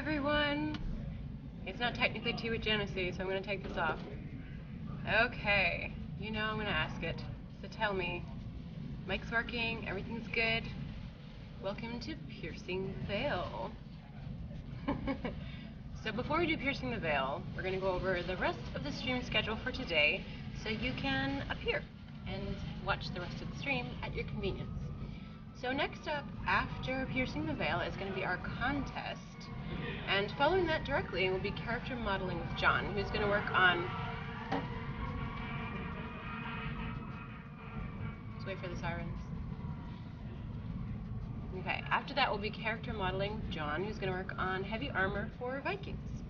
everyone! It's not technically tea with Genesee, so I'm going to take this off. Okay, you know I'm going to ask it. So tell me, mic's working, everything's good. Welcome to Piercing the Veil. So before we do Piercing the Veil, we're going to go over the rest of the stream schedule for today so you can appear and watch the rest of the stream at your convenience. So next up, after Piercing the Veil, is going to be our contest. And following that directly will be character modeling with John, who's going to work on... Let's wait for the sirens. Okay, after that will be character modeling with John, who's going to work on heavy armor for Vikings.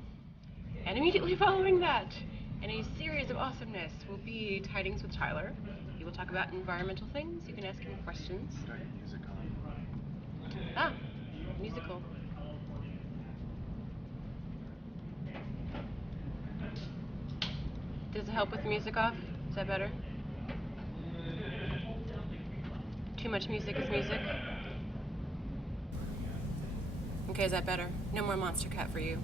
And immediately following that, in a series of awesomeness, will be Tidings with Tyler. He will talk about environmental things. You can ask him questions. Ah, musical. Does it help with the music off? Is that better? Too much music is music? Okay, is that better? No more Monster Cat for you.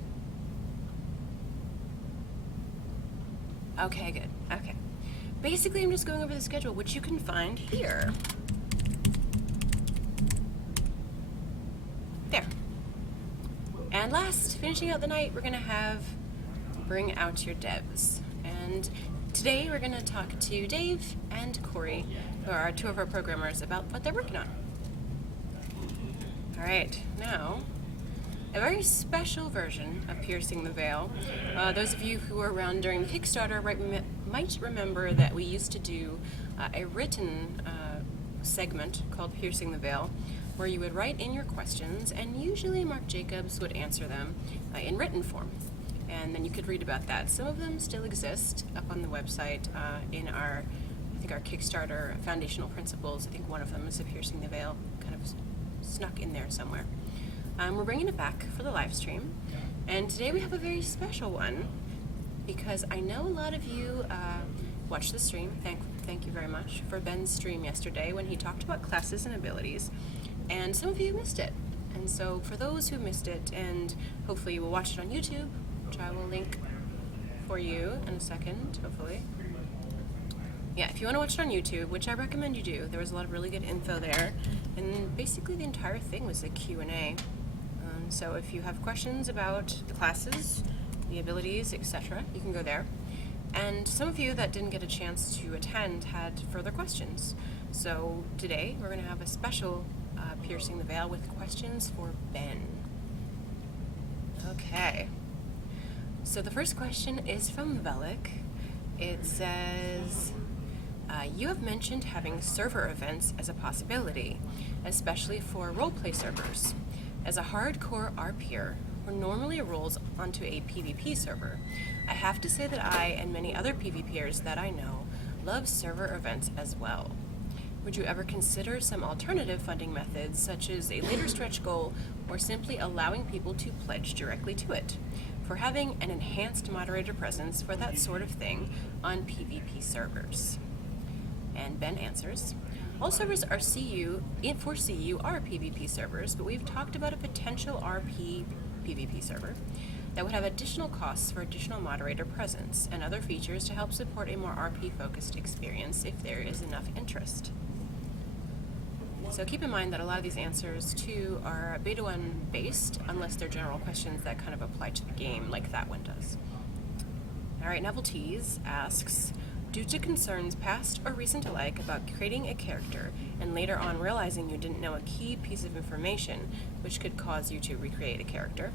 Okay, good. Okay. Basically, I'm just going over the schedule, which you can find here. There. And last, finishing out the night, we're going to have Bring Out Your Devs. And today we're going to talk to Dave and Corey, who are two of our programmers, about what they're working on. Alright, now, a very special version of Piercing the Veil. Those of you who were around during the Kickstarter might remember that we used to do a written segment called Piercing the Veil, where you would write in your questions, and usually Mark Jacobs would answer them in written form. And then you could read about that. Some of them still exist up on the website in our Kickstarter foundational principles. I think one of them is a Piercing the Veil, kind of snuck in there somewhere. We're bringing it back for the live stream, and today we have a very special one because I know a lot of you watched the stream. Thank you very much for Ben's stream yesterday when he talked about classes and abilities, and some of you missed it. And so for those who missed it, and hopefully you will watch it on YouTube, which I will link for you in a second, hopefully. Yeah, if you want to watch it on YouTube, which I recommend you do, there was a lot of really good info there, and basically the entire thing was a Q&A. So if you have questions about the classes, the abilities, etc., you can go there. And some of you that didn't get a chance to attend had further questions. So today we're going to have a special Piercing the Veil with questions for Ben. Okay. So the first question is from Velik. It says, you have mentioned having server events as a possibility, especially for roleplay servers. As a hardcore RPer, who normally rolls onto a PvP server, I have to say that I and many other PvPers that I know love server events as well. Would you ever consider some alternative funding methods, such as a later stretch goal, or simply allowing people to pledge directly to it, for having an enhanced moderator presence for that sort of thing on PvP servers? And Ben answers, all servers are for CU are PvP servers, but we've talked about a potential RP PvP server that would have additional costs for additional moderator presence and other features to help support a more RP-focused experience if there is enough interest. So keep in mind that a lot of these answers, too, are Beta 1 based, unless they're general questions that kind of apply to the game, like that one does. Alright, Neville Tees asks, due to concerns past or recent alike about creating a character and later on realizing you didn't know a key piece of information which could cause you to recreate a character,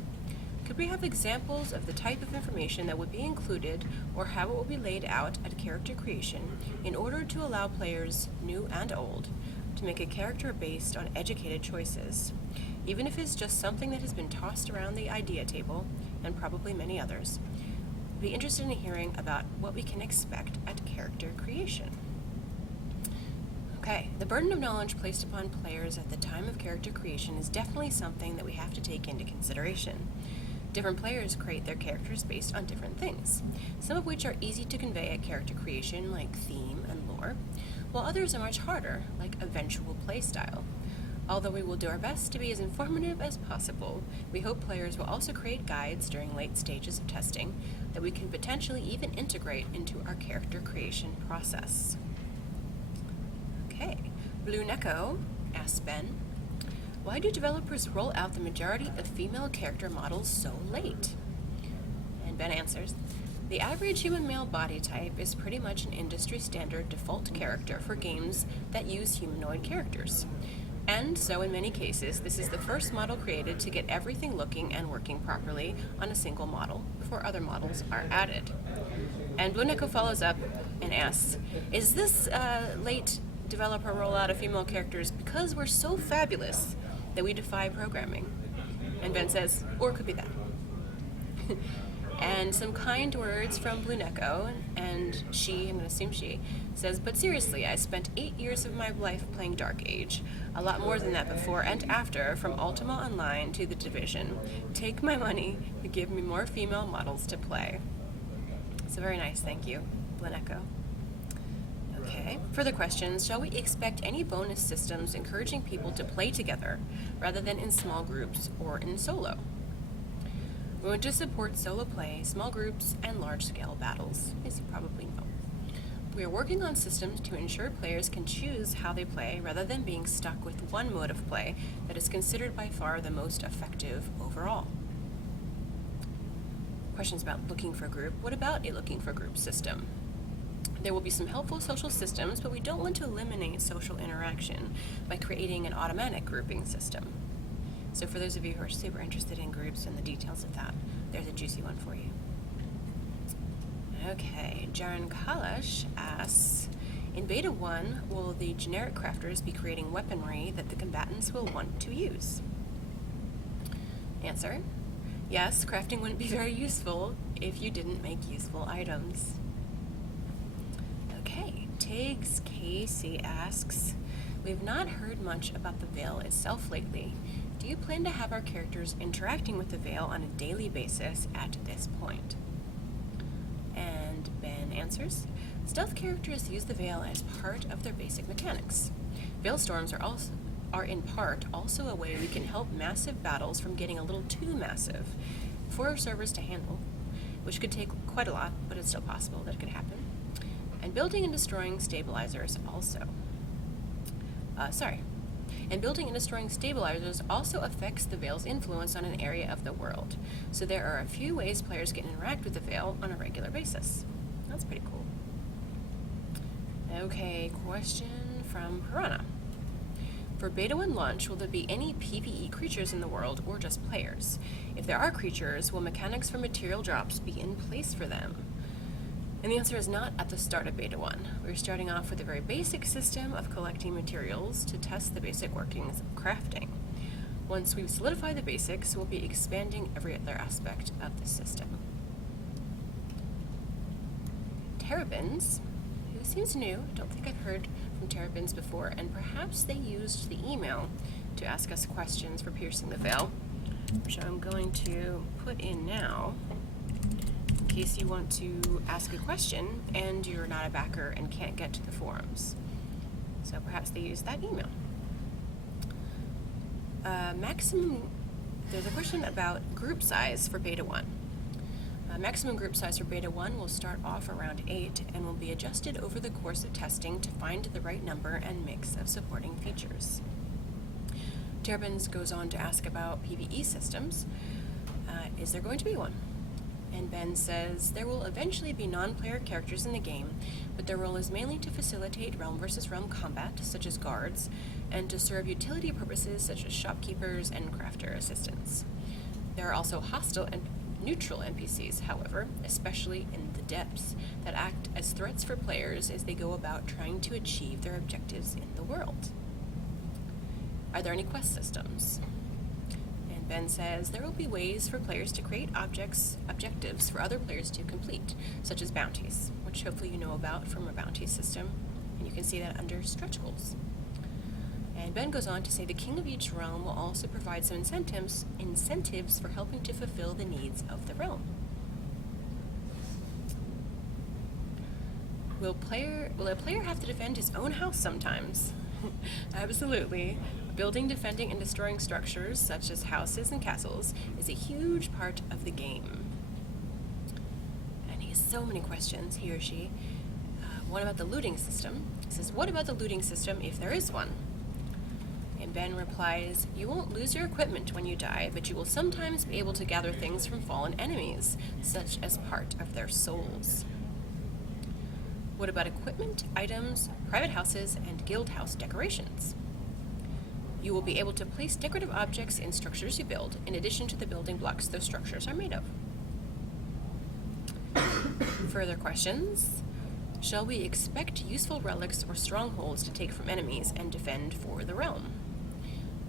could we have examples of the type of information that would be included or how it will be laid out at character creation in order to allow players, new and old, to make a character based on educated choices, even if it's just something that has been tossed around the idea table, and probably many others? Be interested in hearing about what we can expect at character creation. Okay, the burden of knowledge placed upon players at the time of character creation is definitely something that we have to take into consideration. Different players create their characters based on different things, some of which are easy to convey at character creation, like theme and lore, while others are much harder, like eventual playstyle. Although we will do our best to be as informative as possible, we hope players will also create guides during late stages of testing that we can potentially even integrate into our character creation process. Okay, Blue Neko asks Ben, why do developers roll out the majority of female character models so late? And Ben answers, the average human male body type is pretty much an industry standard default character for games that use humanoid characters. And so in many cases, this is the first model created to get everything looking and working properly on a single model before other models are added. And Blue Neko follows up and asks, is this late developer rollout of female characters because we're so fabulous that we defy programming? And Ben says, or it could be that. And some kind words from Blue Neko, and she, I'm going to assume she, says, but seriously, I spent 8 years of my life playing Dark Age. A lot more than that before and after, from Ultima Online to The Division. Take my money and give me more female models to play. So very nice, thank you, Blue Neko. Okay, further questions. Shall we expect any bonus systems encouraging people to play together rather than in small groups or in solo? We want to support solo play, small groups, and large-scale battles, as you probably know. We are working on systems to ensure players can choose how they play rather than being stuck with one mode of play that is considered by far the most effective overall. Questions about looking for group. What about a looking for group system? There will be some helpful social systems, but we don't want to eliminate social interaction by creating an automatic grouping system. So for those of you who are super interested in groups and the details of that, there's a juicy one for you. Okay, Jaron Kalash asks, in Beta 1, will the generic crafters be creating weaponry that the combatants will want to use? Answer, yes, crafting wouldn't be very useful if you didn't make useful items. Okay, Tiggs Casey asks, we've not heard much about the Veil itself lately. Do you plan to have our characters interacting with the Veil on a daily basis at this point? And Ben answers, stealth characters use the Veil as part of their basic mechanics. Veil storms are in part also a way we can help massive battles from getting a little too massive for our servers to handle, which could take quite a lot, but it's still possible that it could happen. And building and destroying stabilizers also. And building and destroying stabilizers also affects the Veil's influence on an area of the world. So there are a few ways players can interact with the Veil on a regular basis. That's pretty cool. Okay, question from Piranha. For Beta 1 launch, will there be any PvE creatures in the world or just players? If there are creatures, will mechanics for material drops be in place for them? And the answer is not at the start of Beta 1. We're starting off with a very basic system of collecting materials to test the basic workings of crafting. Once we've solidified the basics, we'll be expanding every other aspect of the system. Terrabins, who seems new, I don't think I've heard from Terrabins before, and perhaps they used the email to ask us questions for Piercing the Veil, which I'm going to put in now. In case you want to ask a question and you're not a backer and can't get to the forums. So perhaps they use that email. There's a question about group size for Beta 1. Maximum group size for Beta 1 will start off around 8 and will be adjusted over the course of testing to find the right number and mix of supporting features. Terrabins goes on to ask about PvE systems. Is there going to be one? And Ben says, there will eventually be non-player characters in the game, but their role is mainly to facilitate realm versus realm combat, such as guards, and to serve utility purposes such as shopkeepers and crafter assistants. There are also hostile and neutral NPCs, however, especially in the depths, that act as threats for players as they go about trying to achieve their objectives in the world. Are there any quest systems? Ben says there will be ways for players to create objectives for other players to complete, such as bounties, which hopefully you know about from a bounty system, and you can see that under stretch goals. And Ben goes on to say the king of each realm will also provide some incentives for helping to fulfill the needs of the realm. Will a player have to defend his own house sometimes? Absolutely. Building, defending, and destroying structures, such as houses and castles, is a huge part of the game. And he has so many questions, he or she. What about the looting system? He says, what about the looting system if there is one? And Ben replies, you won't lose your equipment when you die, but you will sometimes be able to gather things from fallen enemies, such as part of their souls. What about equipment, items, private houses, and guild house decorations? You will be able to place decorative objects in structures you build, in addition to the building blocks those structures are made of. Further questions? Shall we expect useful relics or strongholds to take from enemies and defend for the realm?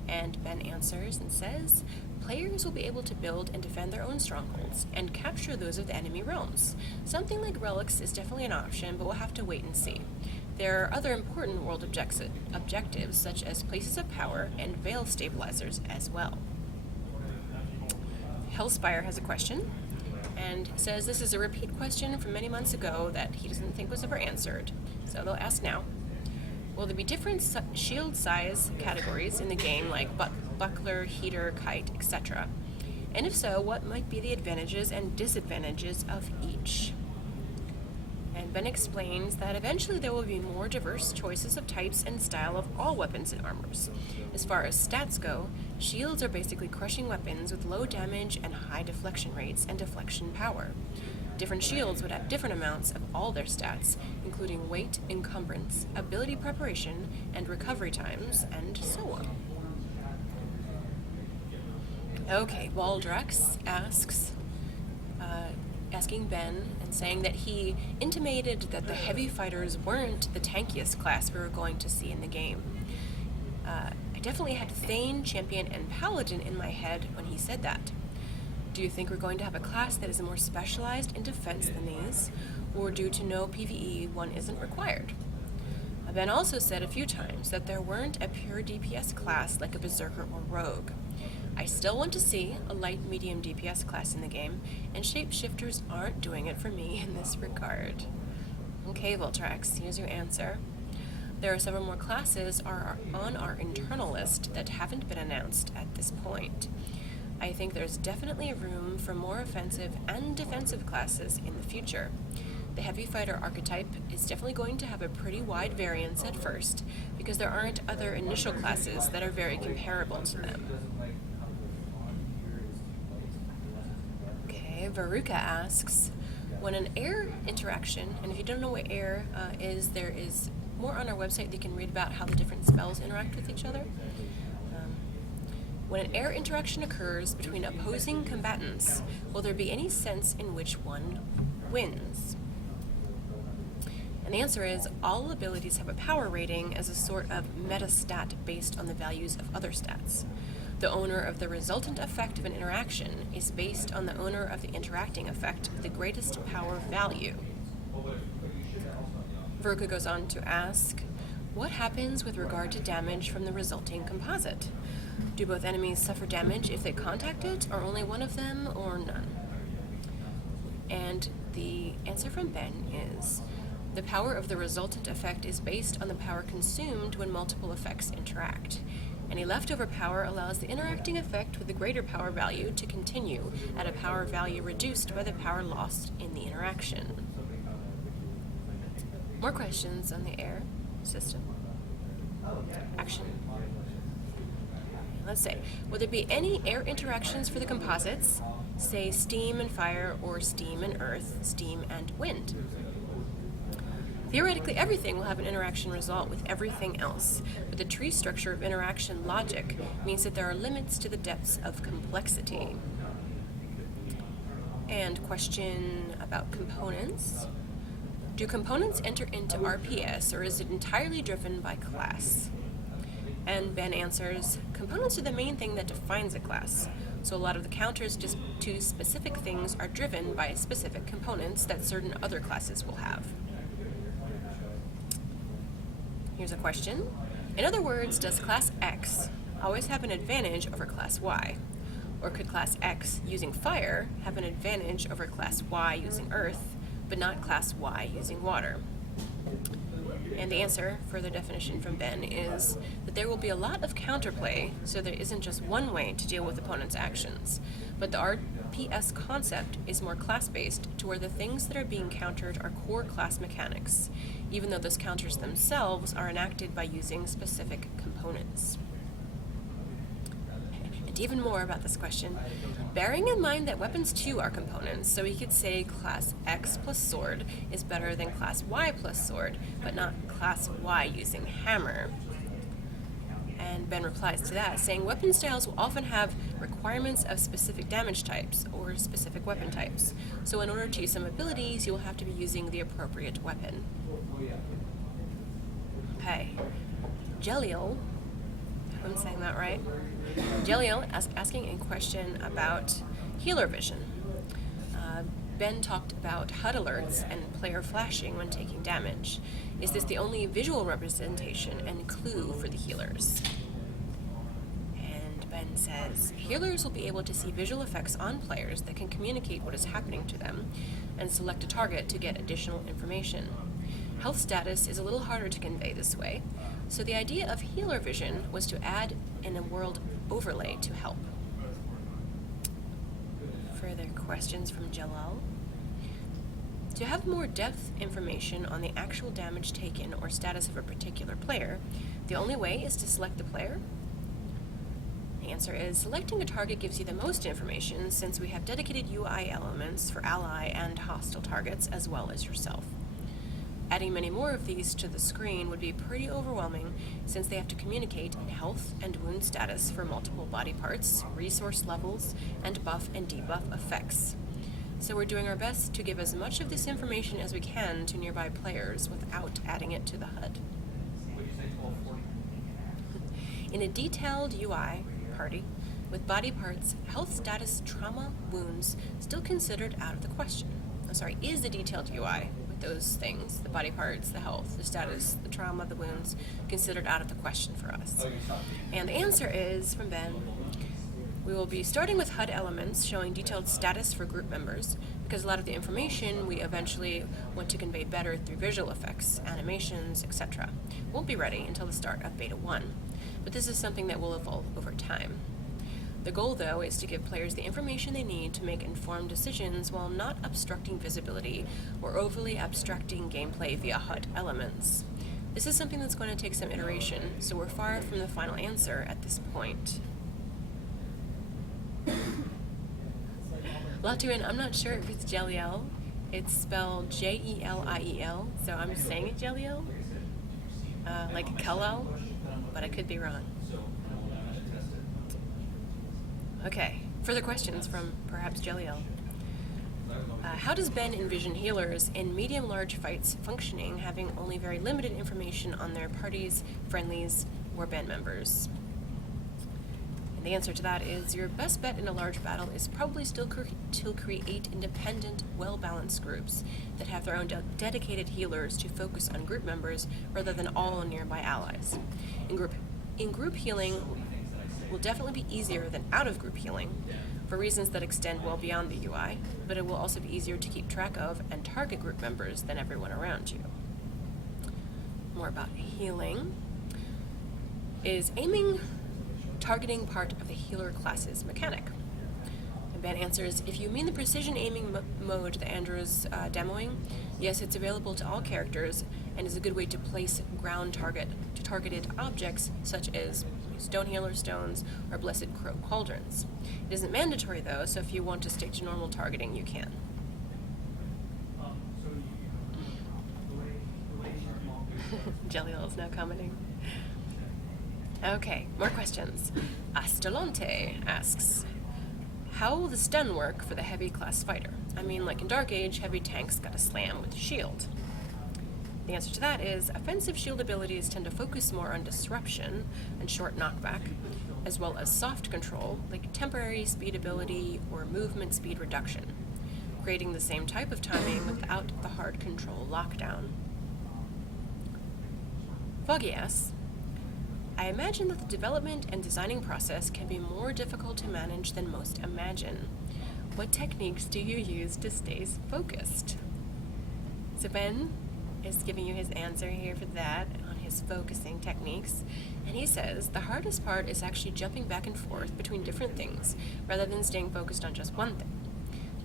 And Ben answers and says, players will be able to build and defend their own strongholds and capture those of the enemy realms. Something like relics is definitely an option, but we'll have to wait and see. There are other important world objectives, such as places of power and veil stabilizers as well. Hellspire has a question, and says this is a repeat question from many months ago that he doesn't think was ever answered, so they'll ask now. Will there be different shield size categories in the game, like buckler, heater, kite, etc.? And if so, what might be the advantages and disadvantages of each? And Ben explains that eventually there will be more diverse choices of types and style of all weapons and armors. As far as stats go, shields are basically crushing weapons with low damage and high deflection rates and deflection power. Different shields would have different amounts of all their stats, including weight, encumbrance, ability preparation, and recovery times, and so on. Okay, Waldrax asking Ben and saying that he intimated that the heavy fighters weren't the tankiest class we were going to see in the game. I definitely had Thane, Champion, and Paladin in my head when he said that. Do you think we're going to have a class that is more specialized in defense than these, or due to no PvE, one isn't required? Ben also said a few times that there weren't a pure DPS class like a Berserker or Rogue. I still want to see a light-medium DPS class in the game, and shapeshifters aren't doing it for me in this regard. Okay, Voltrax, here's your answer. There are several more classes on our internal list that haven't been announced at this point. I think there's definitely room for more offensive and defensive classes in the future. The heavy fighter archetype is definitely going to have a pretty wide variance at first, because there aren't other initial classes that are very comparable to them. Okay, Veruca asks, when an air interaction, and if you don't know what air is, there is more on our website that you can read about how the different spells interact with each other. When an air interaction occurs between opposing combatants, will there be any sense in which one wins? And the answer is, all abilities have a power rating as a sort of meta stat based on the values of other stats. The owner of the resultant effect of an interaction is based on the owner of the interacting effect with the greatest power value. Veruca goes on to ask, what happens with regard to damage from the resulting composite? Do both enemies suffer damage if they contact it, or only one of them, or none? And the answer from Ben is, the power of the resultant effect is based on the power consumed when multiple effects interact. Any leftover power allows the interacting effect with the greater power value to continue at a power value reduced by the power lost in the interaction. More questions on the air system. Action. Let's say, will there be any air interactions for the composites, say steam and fire, or steam and earth, steam and wind? Theoretically, everything will have an interaction result with everything else, but the tree structure of interaction logic means that there are limits to the depths of complexity. And question about components. Do components enter into RPS, or is it entirely driven by class? And Ben answers, components are the main thing that defines a class, so a lot of the counters to specific things are driven by specific components that certain other classes will have. Here's a question. In other words, does class X always have an advantage over class Y? Or could class X using fire have an advantage over class Y using earth, but not class Y using water? And the answer, further definition from Ben, is that there will be a lot of counterplay, so there isn't just one way to deal with opponents' actions. But the RPS concept is more class-based, to where the things that are being countered are core class mechanics, even though those counters themselves are enacted by using specific components. And even more about this question, bearing in mind that weapons too are components, so we could say class X plus sword is better than class Y plus sword, but not class Y using hammer. And Ben replies to that, saying weapon styles will often have requirements of specific damage types or specific weapon types. So in order to use some abilities, you will have to be using the appropriate weapon. Okay. Jeliel, if I'm saying that right. Jeliel asking a question about healer vision. Ben talked about HUD alerts and player flashing when taking damage. Is this the only visual representation and clue for the healers? And Ben says, healers will be able to see visual effects on players that can communicate what is happening to them and select a target to get additional information. Health status is a little harder to convey this way, so the idea of healer vision was to add in a world overlay to help. Further questions from Jalal. To have more depth information on the actual damage taken or status of a particular player, the only way is to select the player? The answer is selecting a target gives you the most information since we have dedicated UI elements for ally and hostile targets as well as yourself. Adding many more of these to the screen would be pretty overwhelming since they have to communicate in health and wound status for multiple body parts, resource levels, and buff and debuff effects. So we're doing our best to give as much of this information as we can to nearby players without adding it to the HUD. In a detailed UI party, with body parts, health status, trauma, wounds still considered out of the question. Is the detailed UI with those things, the body parts, the health, the status, the trauma, the wounds, considered out of the question for us? And the answer is, from Ben, we will be starting with HUD elements showing detailed status for group members, because a lot of the information we eventually want to convey better through visual effects, animations, etc. won't be ready until the start of Beta 1, but this is something that will evolve over time. The goal, though, is to give players the information they need to make informed decisions while not obstructing visibility or overly abstracting gameplay via HUD elements. This is something that's going to take some iteration, so we're far from the final answer at this point. Latuin, I'm not sure if it's Jeliel. It's spelled Jeliel, so I'm just saying it Jeliel, like Kellel, but I could be wrong. Okay, further questions from perhaps Jeliel. How does Ben envision healers in medium-large fights functioning, having only very limited information on their parties, friendlies, or band members? And the answer to that is your best bet in a large battle is probably still to create independent, well-balanced groups that have their own dedicated healers to focus on group members rather than all nearby allies. In group healing will definitely be easier than out-of-group healing for reasons that extend well beyond the UI, but it will also be easier to keep track of and target group members than everyone around you. More about healing. Is aiming targeting part of the healer class's mechanic? And Ben answers, if you mean the precision aiming mode that Andrew's demoing, yes, it's available to all characters and is a good way to place ground targeted objects such as stone healer stones or blessed crow cauldrons. It isn't mandatory though, so if you want to stick to normal targeting, you can. Jeliel is now commenting. Okay, more questions. Astalante asks, how will the stun work for the heavy class fighter? I mean, like in Dark Age, heavy tanks gotta slam with a shield. The answer to that is offensive shield abilities tend to focus more on disruption and short knockback, as well as soft control, like temporary speed ability or movement speed reduction, creating the same type of timing without the hard control lockdown. Foggy asks, I imagine that the development and designing process can be more difficult to manage than most imagine. What techniques do you use to stay focused? So Ben, is giving you his answer here for that on his focusing techniques. And he says the hardest part is actually jumping back and forth between different things rather than staying focused on just one thing.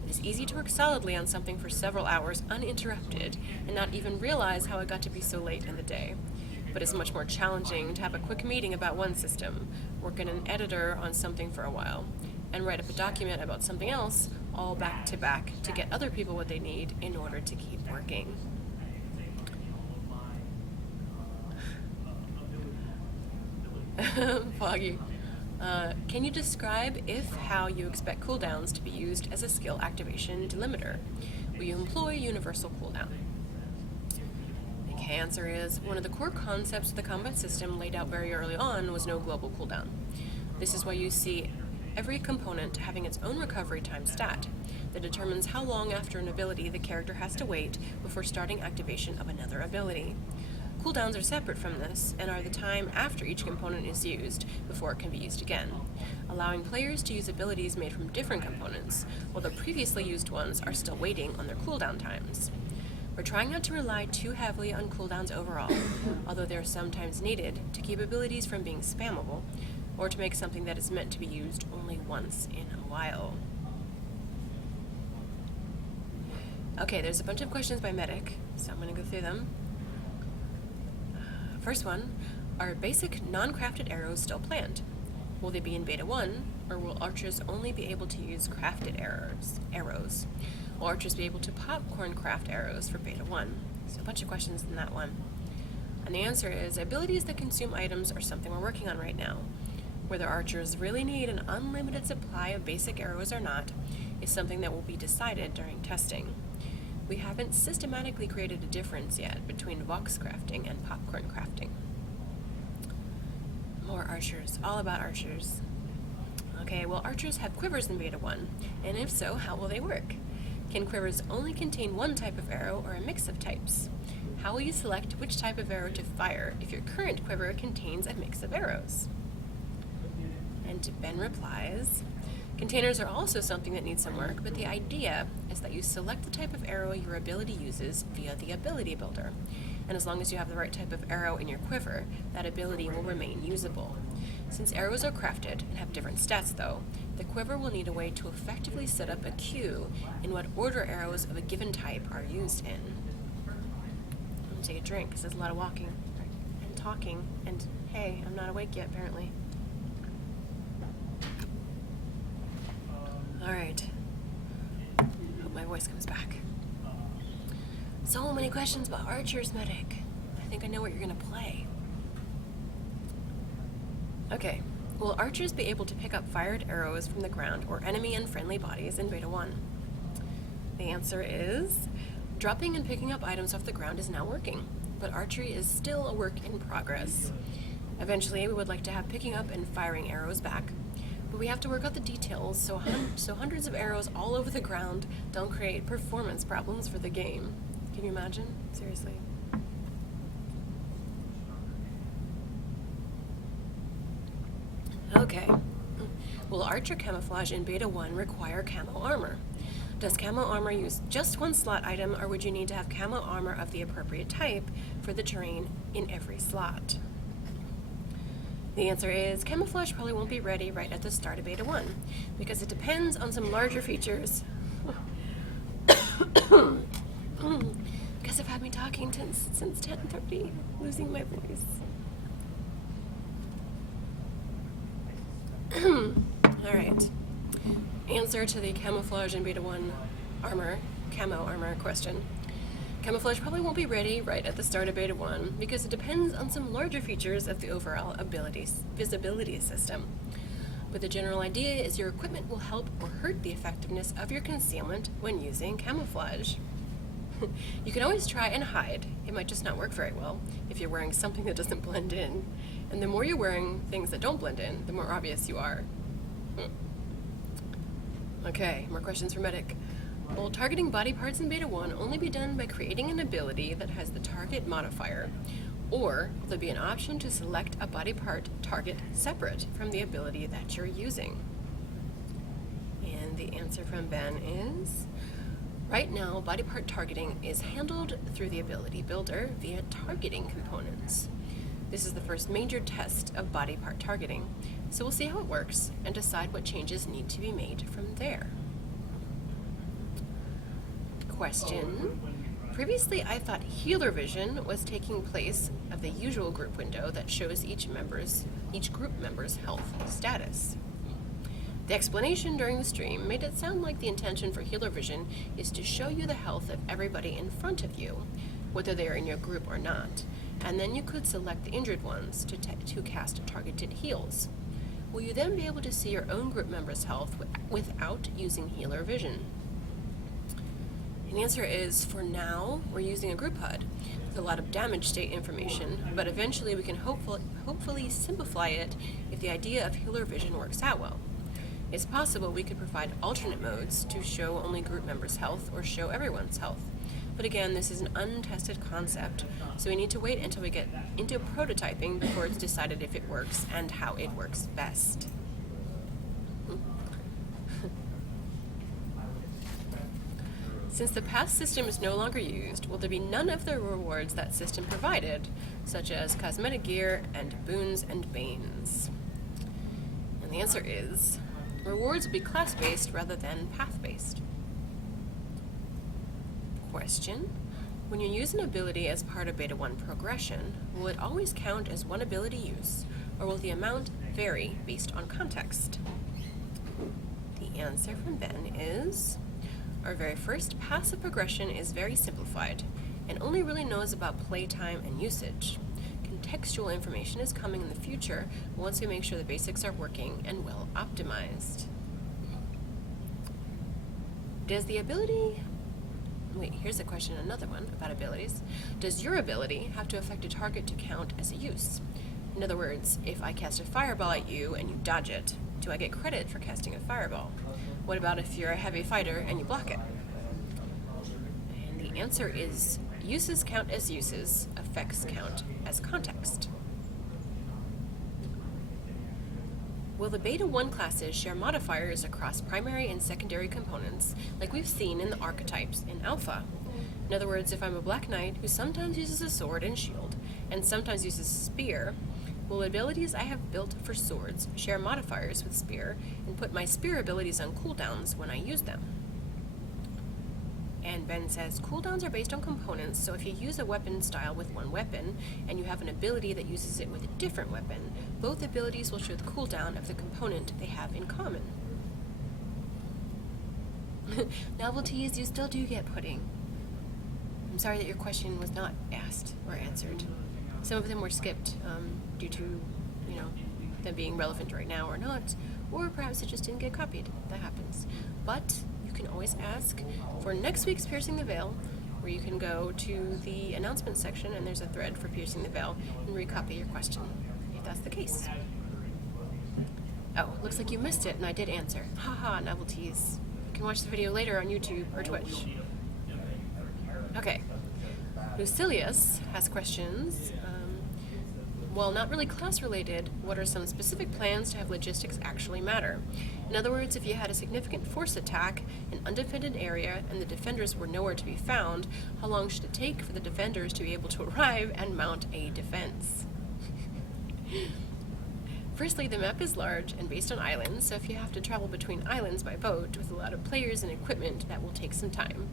It is easy to work solidly on something for several hours uninterrupted and not even realize how it got to be so late in the day. But it's much more challenging to have a quick meeting about one system, work in an editor on something for a while, and write up a document about something else, all back to back, to get other people what they need in order to keep working. Foggy. Can you describe how you expect cooldowns to be used as a skill activation delimiter? Will you employ universal cooldown? The answer is, one of the core concepts of the combat system laid out very early on was no global cooldown. This is why you see every component having its own recovery time stat that determines how long after an ability the character has to wait before starting activation of another ability. Cooldowns are separate from this and are the time after each component is used before it can be used again, allowing players to use abilities made from different components, while the previously used ones are still waiting on their cooldown times. We're trying not to rely too heavily on cooldowns overall, although they are sometimes needed to keep abilities from being spammable, or to make something that is meant to be used only once in a while. Okay, there's a bunch of questions by Medic, so I'm going to go through them. First one, are basic non-crafted arrows still planned? Will they be in Beta 1, or will archers only be able to use crafted arrows? Will archers be able to popcorn craft arrows for Beta 1? So a bunch of questions in that one. And the answer is, abilities that consume items are something we're working on right now. Whether archers really need an unlimited supply of basic arrows or not is something that will be decided during testing. We haven't systematically created a difference yet between vox crafting and popcorn crafting. More archers, all about archers. Okay, will archers have quivers in Beta 1? And if so, how will they work? Can quivers only contain one type of arrow or a mix of types? How will you select which type of arrow to fire if your current quiver contains a mix of arrows? And Ben replies, containers are also something that needs some work, but the idea is that you select the type of arrow your ability uses via the ability builder. And as long as you have the right type of arrow in your quiver, that ability will remain usable. Since arrows are crafted and have different stats though, the quiver will need a way to effectively set up a queue in what order arrows of a given type are used in. I'm gonna take a drink because there's a lot of walking and talking, and hey, I'm not awake yet apparently. Alright. Hope my voice comes back. So many questions about archers, Medic. I think I know what you're gonna play. Okay. Will archers be able to pick up fired arrows from the ground or enemy and friendly bodies in Beta 1? The answer is, dropping and picking up items off the ground is now working, but archery is still a work in progress. Eventually, we would like to have picking up and firing arrows back, but we have to work out the details so hundreds of arrows all over the ground don't create performance problems for the game. Can you imagine? Seriously. Okay. Will archer camouflage in Beta 1 require camo armor? Does camo armor use just one slot item, or would you need to have camo armor of the appropriate type for the terrain in every slot? The answer is, camouflage probably won't be ready right at the start of Beta 1, because it depends on some larger features. Guess I've had me talking since 10:30, losing my voice. Alright. Answer to the camouflage in Beta 1 camo armor question. Camouflage probably won't be ready right at the start of Beta 1 because it depends on some larger features of the overall visibility system. But the general idea is your equipment will help or hurt the effectiveness of your concealment when using camouflage. You can always try and hide. It might just not work very well if you're wearing something that doesn't blend in. And the more you're wearing things that don't blend in, the more obvious you are. Okay, more questions for Medic. Will targeting body parts in Beta 1 only be done by creating an ability that has the target modifier? Or will there be an option to select a body part target separate from the ability that you're using? And the answer from Ben is, Right now, body part targeting is handled through the ability builder via targeting components. This is the first major test of body part targeting, so we'll see how it works and decide what changes need to be made from there. Question. Previously, I thought healer vision was taking place of the usual group window that shows each group member's health status. The explanation during the stream made it sound like the intention for healer vision is to show you the health of everybody in front of you, whether they are in your group or not, and then you could select the injured ones to cast targeted heals. Will you then be able to see your own group members' health without using healer vision? And the answer is, for now, we're using a group HUD with a lot of damage state information, but eventually we can hopefully simplify it if the idea of healer vision works out well. It's possible we could provide alternate modes to show only group members' health or show everyone's health. But again, this is an untested concept, so we need to wait until we get into prototyping before it's decided if it works and how it works best. Since the past system is no longer used, will there be none of the rewards that system provided, such as cosmetic gear and boons and banes? And the answer is, rewards will be class-based rather than path-based. Question. When you use an ability as part of Beta 1 progression, will it always count as one ability use, or will the amount vary based on context? The answer from Ben is, our very first passive progression is very simplified, and only really knows about playtime and usage. Contextual information is coming in the future once we make sure the basics are working and well optimized. Does the ability... Wait, here's a question, another one about abilities. Does your ability have to affect a target to count as a use? In other words, if I cast a fireball at you and you dodge it, do I get credit for casting a fireball? What about if you're a heavy fighter and you block it? And the answer is, uses count as uses, effects count as context. Will the Beta 1 classes share modifiers across primary and secondary components, like we've seen in the archetypes in Alpha? In other words, if I'm a Black Knight who sometimes uses a sword and shield, and sometimes uses a spear, will abilities I have built for swords share modifiers with spear, and put my spear abilities on cooldowns when I use them? And Ben says, cooldowns are based on components, so if you use a weapon style with one weapon, and you have an ability that uses it with a different weapon, both abilities will show the cooldown of the component they have in common. Novelties, you still do get pudding. I'm sorry that your question was not asked or answered. Some of them were skipped due to, them being relevant right now or not, or perhaps it just didn't get copied. That happens. But you can always ask for next week's Piercing the Veil, where you can go to the announcement section and there's a thread for Piercing the Veil and recopy your question, if that's the case. Oh, looks like you missed it and I did answer. Haha, novelties. You can watch the video later on YouTube or Twitch. Okay. Lucilius has questions. While not really class-related, what are some specific plans to have logistics actually matter? In other words, if you had a significant force attack, an undefended area, and the defenders were nowhere to be found, how long should it take for the defenders to be able to arrive and mount a defense? Firstly, the map is large and based on islands, so if you have to travel between islands by boat with a lot of players and equipment, that will take some time.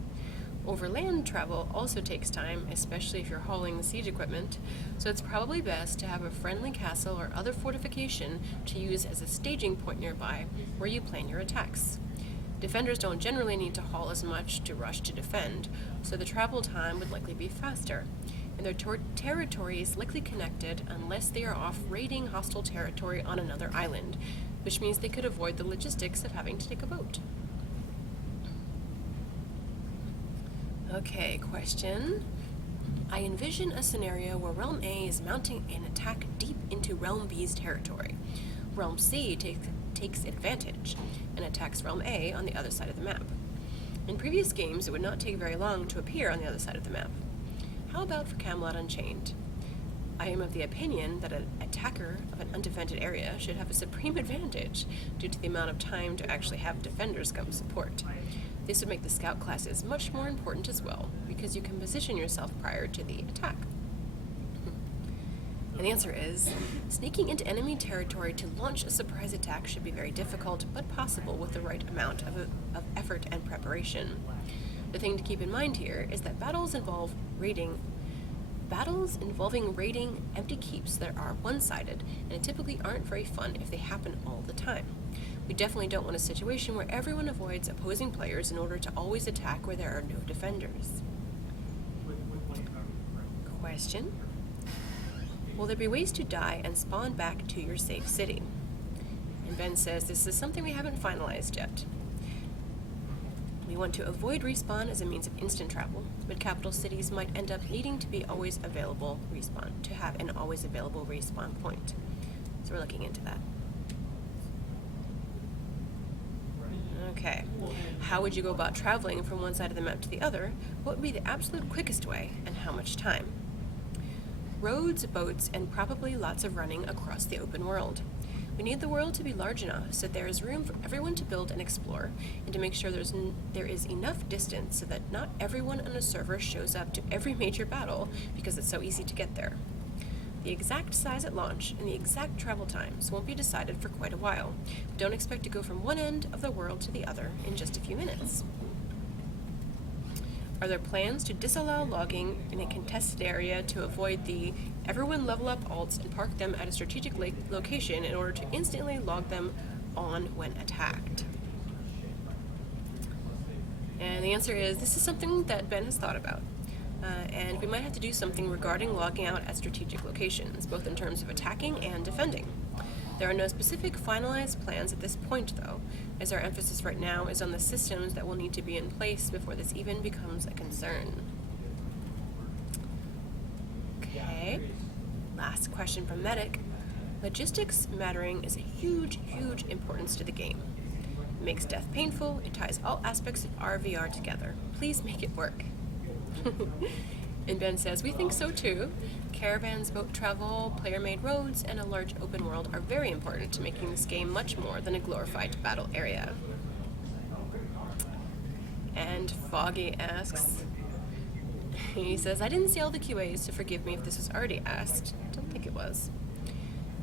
Overland travel also takes time, especially if you're hauling the siege equipment, so it's probably best to have a friendly castle or other fortification to use as a staging point nearby where you plan your attacks. Defenders don't generally need to haul as much to rush to defend, so the travel time would likely be faster, and their territory is likely connected unless they are off raiding hostile territory on another island, which means they could avoid the logistics of having to take a boat. Okay, question. I envision a scenario where Realm A is mounting an attack deep into Realm B's territory. Realm C takes advantage and attacks Realm A on the other side of the map. In previous games, it would not take very long to appear on the other side of the map. How about for Camelot Unchained? I am of the opinion that an attacker of an undefended area should have a supreme advantage due to the amount of time to actually have defenders come support. This would make the scout classes much more important as well, because you can position yourself prior to the attack. And the answer is, sneaking into enemy territory to launch a surprise attack should be very difficult, but possible with the right amount of effort and preparation. The thing to keep in mind here is that battles involving raiding empty keeps that are one-sided, and typically aren't very fun if they happen all the time. We definitely don't want a situation where everyone avoids opposing players in order to always attack where there are no defenders. Question: will there be ways to die and spawn back to your safe city? And Ben says this is something we haven't finalized yet. We want to avoid respawn as a means of instant travel, but capital cities might end up needing to have an always available respawn point. So we're looking into that. Okay, how would you go about traveling from one side of the map to the other? What would be the absolute quickest way, and how much time? Roads, boats, and probably lots of running across the open world. We need the world to be large enough so there is room for everyone to build and explore, and to make sure there is enough distance so that not everyone on a server shows up to every major battle because it's so easy to get there. The exact size at launch and the exact travel times won't be decided for quite a while. We don't expect to go from one end of the world to the other in just a few minutes. Are there plans to disallow logging in a contested area to avoid the everyone level up alts and park them at a strategic location in order to instantly log them on when attacked? And the answer is, this is something that Ben has thought about. And we might have to do something regarding logging out at strategic locations, both in terms of attacking and defending. There are no specific finalized plans at this point, though, as our emphasis right now is on the systems that will need to be in place before this even becomes a concern. Okay, last question from Medic. Logistics mattering is a huge, huge importance to the game. It makes death painful, it ties all aspects of RVR together. Please make it work. And Ben says, we think so too. Caravans, boat travel, player-made roads, and a large open world are very important to making this game much more than a glorified battle area. And Foggy asks, he says, I didn't see all the QAs, so forgive me if this was already asked. Don't think it was.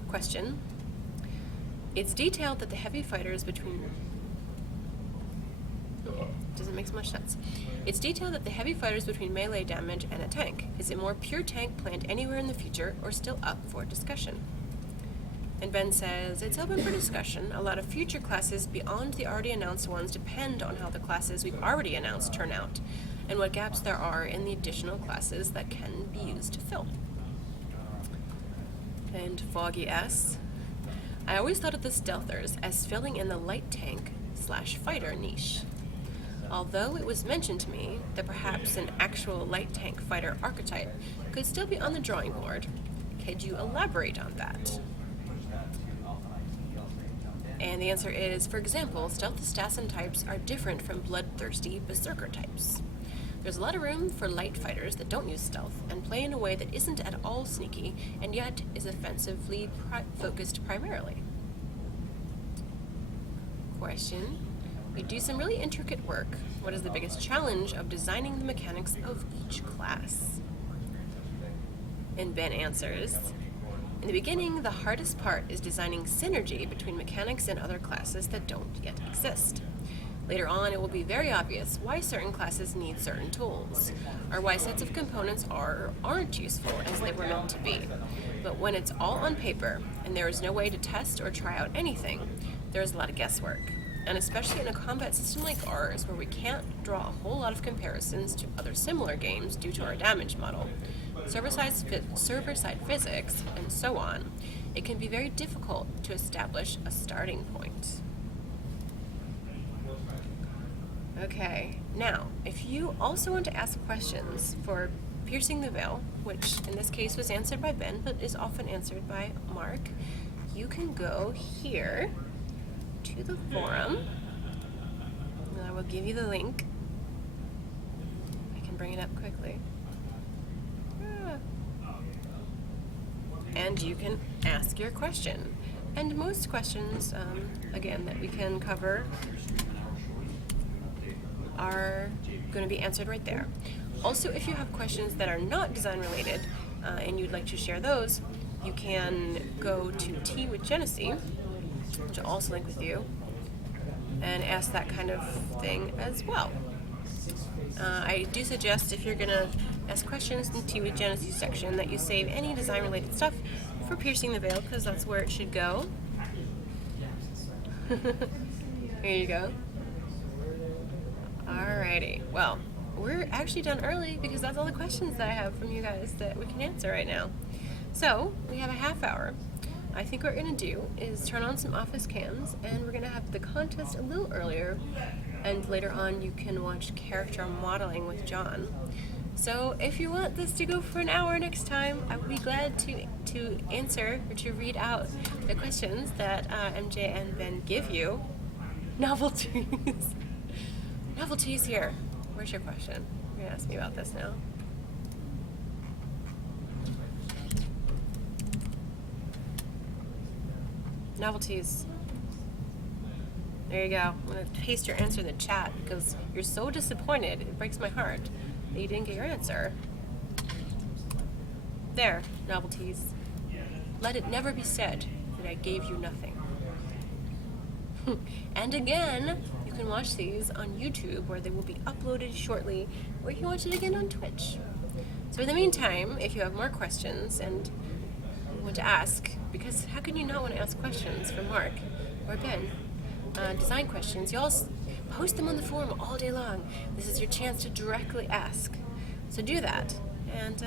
Question: it's detailed that the heavy fighters between... doesn't make so much sense. It's detailed that the heavy fighters between melee damage and a tank. Is it more pure tank planned anywhere in the future, or still up for discussion? And Ben says, it's open for discussion. A lot of future classes beyond the already announced ones depend on how the classes we've already announced turn out, and what gaps there are in the additional classes that can be used to fill. And Foggy asks, I always thought of the stealthers as filling in the light tank / fighter niche. Although it was mentioned to me that perhaps an actual light tank fighter archetype could still be on the drawing board, could you elaborate on that? And the answer is, for example, stealth assassin types are different from bloodthirsty berserker types. There's a lot of room for light fighters that don't use stealth and play in a way that isn't at all sneaky and yet is offensively focused primarily. Question: you do some really intricate work. What is the biggest challenge of designing the mechanics of each class? And Ben answers, in the beginning, the hardest part is designing synergy between mechanics and other classes that don't yet exist. Later on, it will be very obvious why certain classes need certain tools, or why sets of components are or aren't useful as they were meant to be. But when it's all on paper, and there is no way to test or try out anything, there is a lot of guesswork. And especially in a combat system like ours, where we can't draw a whole lot of comparisons to other similar games due to our damage model, server-side physics, and so on, it can be very difficult to establish a starting point. Okay, now, if you also want to ask questions for Piercing the Veil, which in this case was answered by Ben, but is often answered by Mark, you can go here to the forum, and I will give you the link. I can bring it up quickly. And you can ask your question. And most questions, again, that we can cover are going to be answered right there. Also, if you have questions that are not design related and you'd like to share those, you can go to Tea with Genesee, which I'll also link with you, and ask that kind of thing as well. I do suggest if you're going to ask questions in the Tea with Genesee section that you save any design related stuff for Piercing the Veil, because that's where it should go. Here you go. Alrighty, well, we're actually done early because that's all the questions that I have from you guys that we can answer right now. So, we have a half hour. I think what we're going to do is turn on some office cams, and we're going to have the contest a little earlier, and later on you can watch character modeling with John. So if you want this to go for an hour next time, I would be glad to answer or to read out the questions that MJ and Ben give you. Novelties. Novelties here. Where's your question? You're going to ask me about this now. Novelties. There you go. I'm going to paste your answer in the chat because you're so disappointed. It breaks my heart that you didn't get your answer. There, novelties. Let it never be said that I gave you nothing. And again, you can watch these on YouTube, where they will be uploaded shortly, or you can watch it again on Twitch. So in the meantime, if you have more questions and want to ask, because how can you not want to ask questions from Mark or Ben? Design questions, you all post them on the forum all day long. This is your chance to directly ask. So do that, and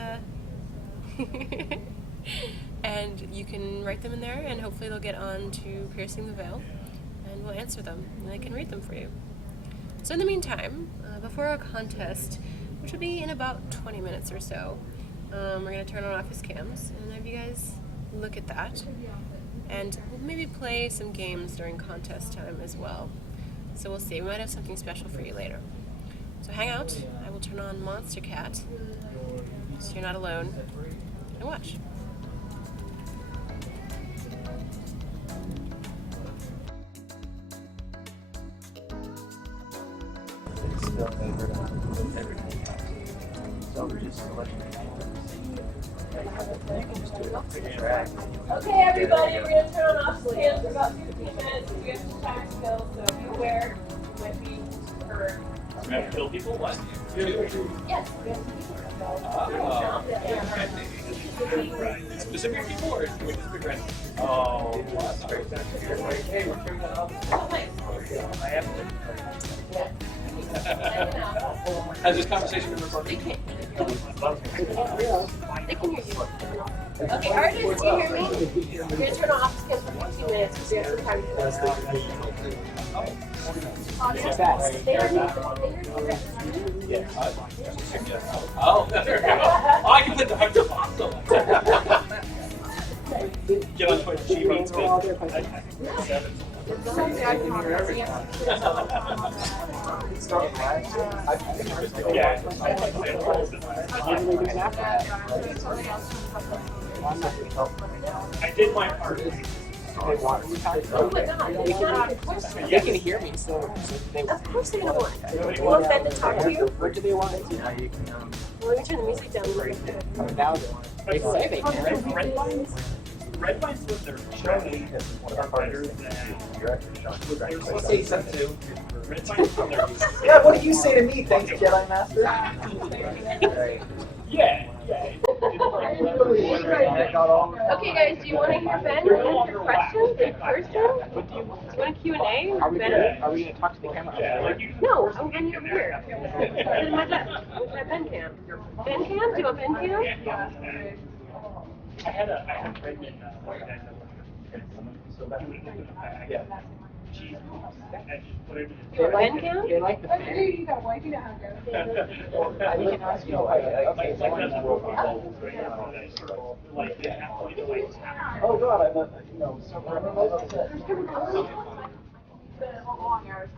and you can write them in there, and hopefully they'll get on to Piercing the Veil, and we'll answer them, and I can read them for you. So in the meantime, before our contest, which will be in about 20 minutes or so, we're going to turn on office cams and have you guys look at that. And we'll maybe play some games during contest time as well. So we'll see. We might have something special for you later. So hang out. I will turn on Monster Cat, so you're not alone. And watch. Okay, everybody, we're going to turn on off the cams for about 15 minutes. We have some time to kill, so be aware. It might be heard. We have to kill people? What? Yes, we have to Specific people or do we just pick random? Oh, hey, we're turning that off. Oh, nice. I have Yeah. Has this conversation been recorded? They can hear you. Okay, artists, do you hear me? We're going to turn on office cams for 15 minutes because we have some time to kill. What's that? They are Yeah. Oh, I can play the hunter awesome. Get on Twitch. She means me. I did my part. Oh my god, it's not even a question. They can hear me, so they Of course they're going to want. You want Ben to talk to you? What do they want? Well, let me turn the music down a little bit. Now they say they can. Red Vines with their shiny are better than We'll say something too. Red Vines from their Yeah, what do you say to me? Thanks, Jedi Master. yeah. Okay, guys, do you want to hear Ben answer questions in person? Do you want a Q&A? Are we Ben? gonna talk to the camera? Yeah, like you No, I'm Ben over here. This is my desk. It's my Ben cam. Ben cam? Do you want Ben cam? I had a friend in so that yeah. Cheese and whatever. You want Ben cam? They like the fan. You got wife, you don't have to. We can ask you. Oh God, I'm a, you know, so It's been a long hours.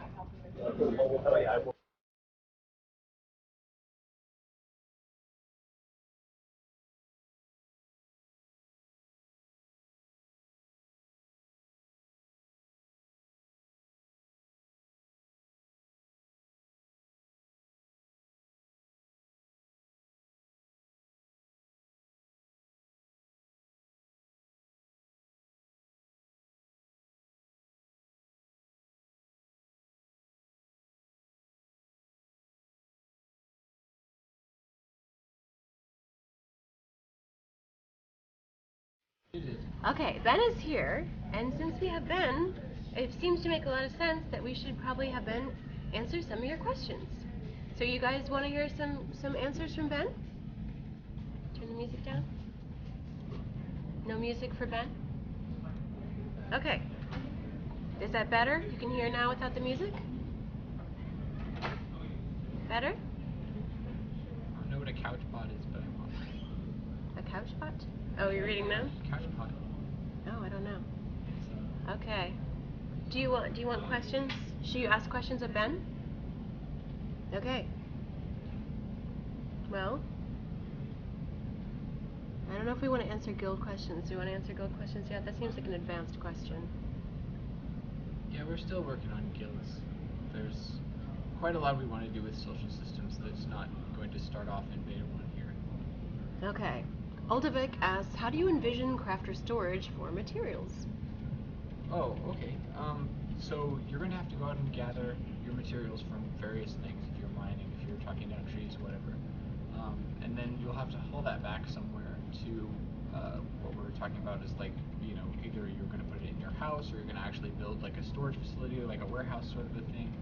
Okay, Ben is here, and since we have Ben, it seems to make a lot of sense that we should probably have Ben answer some of your questions. So you guys want to hear some answers from Ben? Turn the music down. No music for Ben? Okay. Is that better? You can hear now without the music? Better? I don't know what a couch pod is, but I'm on A couch pot? Oh, you're reading now? couch pod. Oh, I don't know. Okay. Do you want questions? Should you ask questions of Ben? Okay. Well, I don't know if we want to answer guild questions. Do you want to answer guild questions yet? That seems like an advanced question. Yeah, we're still working on guilds. There's quite a lot we want to do with social systems that's not going to start off in beta 1 here. Okay. Uldivic asks, how do you envision crafter storage for materials? Oh, okay. So you're going to have to go out and gather your materials from various things if you're mining, if you're chopping down trees, whatever. And then you'll have to haul that back somewhere to what we're talking about is like, you know, either you're going to put it in your house or you're going to actually build like a storage facility or like a warehouse sort of a thing.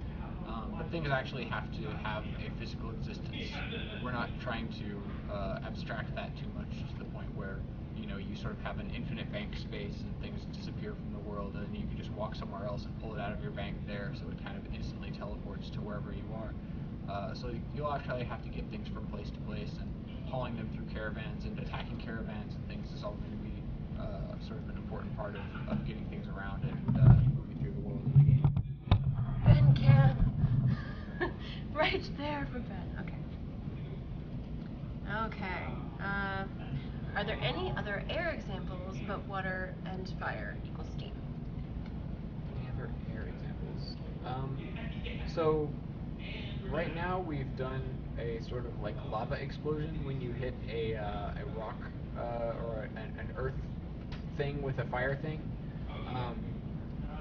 But things actually have to have a physical existence. We're not trying to abstract that too much to the point where, you know, you sort of have an infinite bank space and things disappear from the world and you can just walk somewhere else and pull it out of your bank there, so it kind of instantly teleports to wherever you are. So you'll actually have to get things from place to place, and hauling them through caravans and attacking caravans and things is all going to be sort of an important part of getting things around and moving through the world of the game. Ben can. Right there for Ben. Okay. Okay. Are there any other air examples but water and fire equals steam? Any other air examples? So right now we've done a sort of like lava explosion when you hit a rock or an earth thing with a fire thing.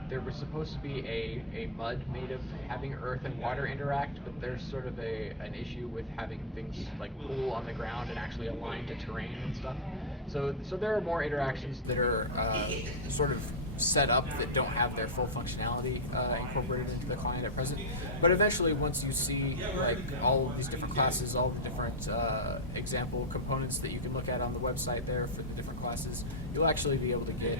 There was supposed to be a mud made of having earth and water interact, but there's sort of an issue with having things like pool on the ground and actually align to terrain and stuff. So there are more interactions that are sort of set up that don't have their full functionality incorporated into the client at present. But eventually, once you see like all of these different classes, all the different example components that you can look at on the website there for the different classes, you'll actually be able to get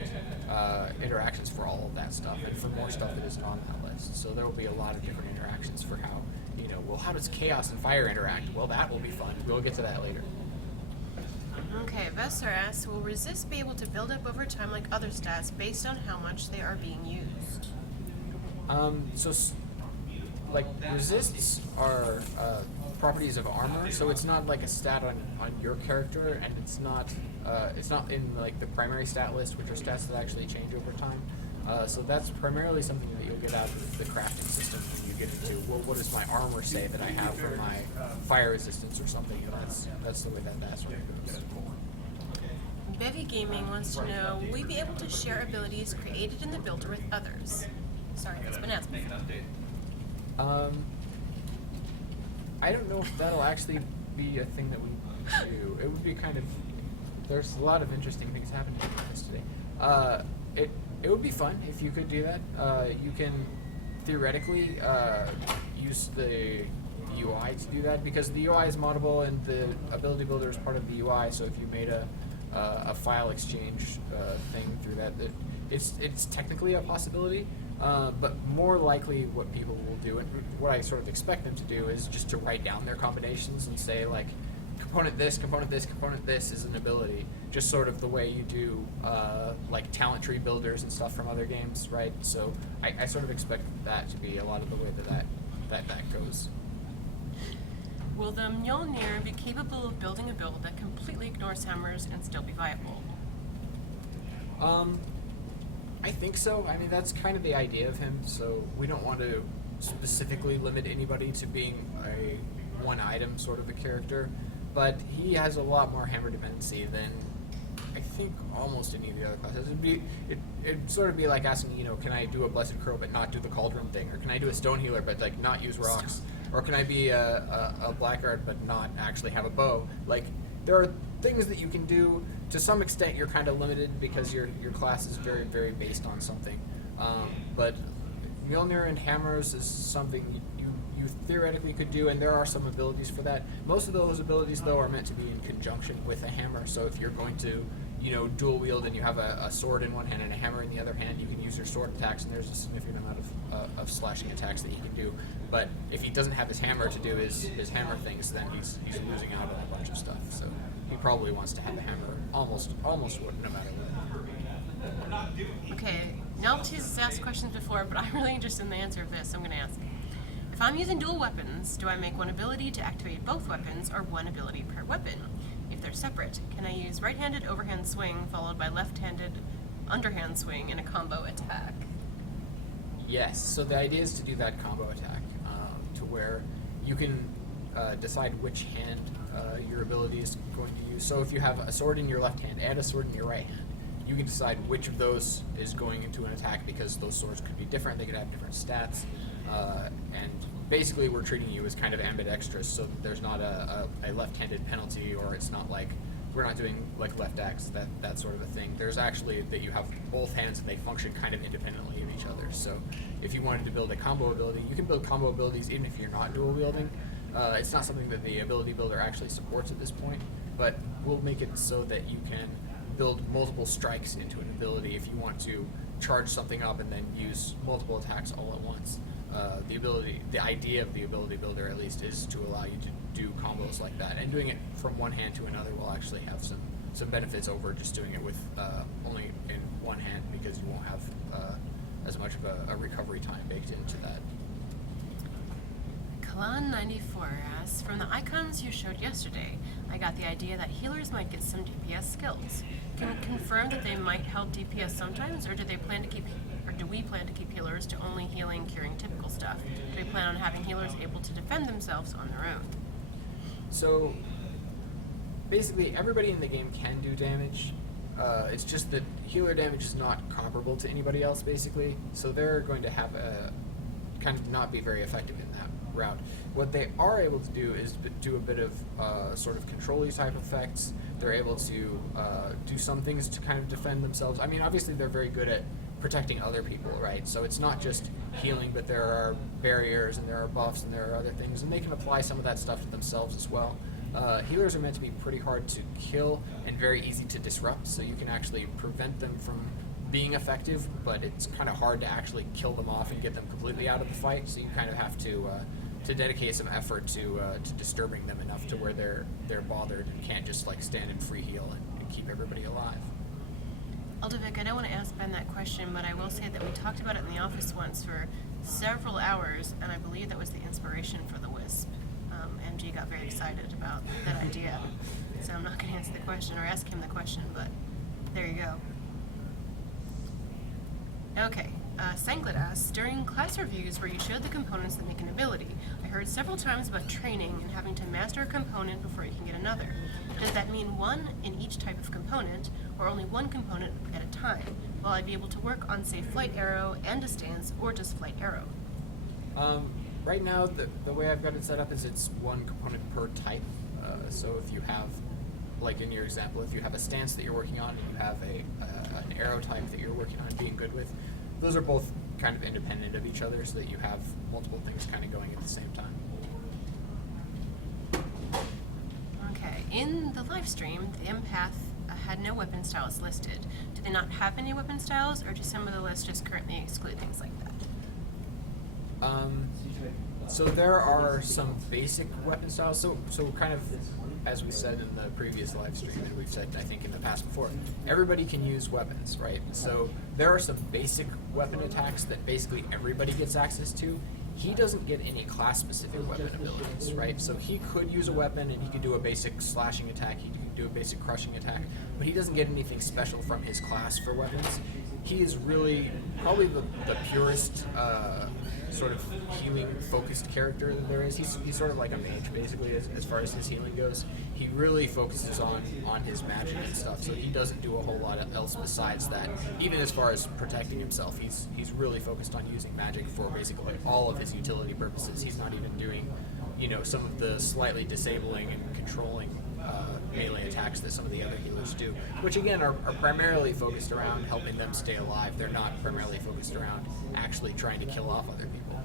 interactions for all of that stuff and for more stuff that isn't on that list. So there will be a lot of different interactions for how, you know, well, how does chaos and fire interact? Well, that will be fun. We'll get to that later. Okay, Vesser asks, will resist be able to build up over time like other stats based on how much they are being used? Like resists are properties of armor, so it's not like a stat on your character, and it's not in like the primary stat list, which are stats that actually change over time. So that's primarily something that you'll get out of the crafting system when you get into, well, what does my armor say that I have for my fire resistance or something, and that's the way that sort of goes. Bevy Gaming wants to know, will we be able to share abilities created in the builder with others? Sorry, that's been asked before. I don't know if that'll actually be a thing that we do. It would be kind of, there's a lot of interesting things happening in this today. It would be fun if you could do that. You can theoretically use the UI to do that, because the UI is moddable and the ability builder is part of the UI. So if you made a file exchange thing through that, it's technically a possibility. But more likely what people will do, and what I sort of expect them to do, is just to write down their combinations and say, like, component this, component this, component this is an ability. Just sort of the way you do like talent tree builders and stuff from other games, right? So I sort of expect that to be a lot of the way that goes. Will the Mjolnir be capable of building a build that completely ignores hammers and still be viable? I think so. I mean, that's kind of the idea of him, so we don't want to specifically limit anybody to being a one item sort of a character, but he has a lot more hammer dependency than I think almost any of the other classes. It'd sort of be like asking, you know, can I do a Blessed Crow but not do the Cauldron thing, or can I do a Stone Healer but like not use rocks, or can I be a Blackguard but not actually have a bow? Like there things that you can do. To some extent, you're kind of limited because your class is very, very based on something. But Mjolnir and hammers is something you theoretically could do, and there are some abilities for that. Most of those abilities, though, are meant to be in conjunction with a hammer. So if you're going to, dual wield and you have a sword in one hand and a hammer in the other hand, you can use your sword attacks, and there's a significant amount of slashing attacks that he can do. But if he doesn't have his hammer to do his hammer things, then he's losing out on a bunch of stuff. So he probably wants to have the hammer almost no matter what. Okay, Novelties has asked questions before, but I'm really interested in the answer of this. I'm going to ask. If I'm using dual weapons, do I make one ability to activate both weapons, or one ability per weapon? If they're separate, can I use right-handed overhand swing followed by left-handed underhand swing in a combo attack? Yes, so the idea is to do that combo attack, to where you can decide which hand your ability is going to use. So if you have a sword in your left hand and a sword in your right hand, you can decide which of those is going into an attack, because those swords could be different, they could have different stats, and basically we're treating you as kind of ambidextrous, so that there's not a left-handed penalty, or it's not like we're not doing like left X, that sort of a thing. There's actually that you have both hands and they function kind of independently of each other. So if you wanted to build a combo ability, you can build combo abilities even if you're not dual wielding. It's not something that the ability builder actually supports at this point, but we'll make it so that you can build multiple strikes into an ability if you want to charge something up and then use multiple attacks all at once. The idea of the ability builder, at least, is to allow you to do combos like that, and doing it from one hand to another will actually have some benefits over just doing it with only in one hand, because you won't have as much of a recovery time baked into that. Kalan94 asks, from the icons you showed yesterday, I got the idea that healers might get some DPS skills. Can you confirm that they might help DPS sometimes, or do we plan to keep healers to only healing, curing typical stuff? Do we plan on having healers able to defend themselves on their own? So basically everybody in the game can do damage. It's just that healer damage is not comparable to anybody else, basically. So they're going to have kind of not be very effective in that route. What they are able to do is do a bit of sort of control-y type effects. They're able to do some things to kind of defend themselves. I mean, obviously they're very good at protecting other people, right? So it's not just healing, but there are barriers and there are buffs and there are other things, and they can apply some of that stuff to themselves as well. Healers are meant to be pretty hard to kill and very easy to disrupt, so you can actually prevent them from being effective, but it's kind of hard to actually kill them off and get them completely out of the fight, so you kind of have to dedicate some effort to disturbing them enough to where they're bothered and can't just like stand in free heal and keep everybody alive. Aldovik, I don't want to ask Ben that question, but I will say that we talked about it in the office once for several hours, and I believe that was the inspiration for the Wisp. MG got very excited about that idea, so I'm not going to answer the question or ask him the question, but there you go. Okay, Sanglet asks, during class reviews where you showed the components that make an ability, I heard several times about training and having to master a component before you can get another. Does that mean one in each type of component, or only one component at a time? Will I be able to work on, say, Flight Arrow and a stance, or just Flight Arrow? Right now, the way I've got it set up is it's one component per type. So if you have, like in your example, if you have a stance that you're working on and you have an arrow type that you're working on and being good with, those are both kind of independent of each other, so that you have multiple things kind of going at the same time. Okay, in the live stream, the empath had no weapon styles listed. Do they not have any weapon styles, or do some of the lists just currently exclude things like that? So there are some basic weapon styles. So kind of, as we said in the previous live stream, and we've said, I think, in the past before, everybody can use weapons, right? So there are some basic weapon attacks that basically everybody gets access to. He doesn't get any class-specific weapon abilities, right? So he could use a weapon and he could do a basic slashing attack, he could do a basic crushing attack, but he doesn't get anything special from his class for weapons. He is really probably the purest sort of healing-focused character that there is. He's sort of like a mage, basically, as far as his healing goes. He really focuses on his magic and stuff, so he doesn't do a whole lot else besides that. Even as far as protecting himself, he's really focused on using magic for basically all of his utility purposes. He's not even doing, some of the slightly disabling and controlling melee attacks that some of the other healers do, which again are primarily focused around helping them stay alive. They're not primarily focused around actually trying to kill off other people.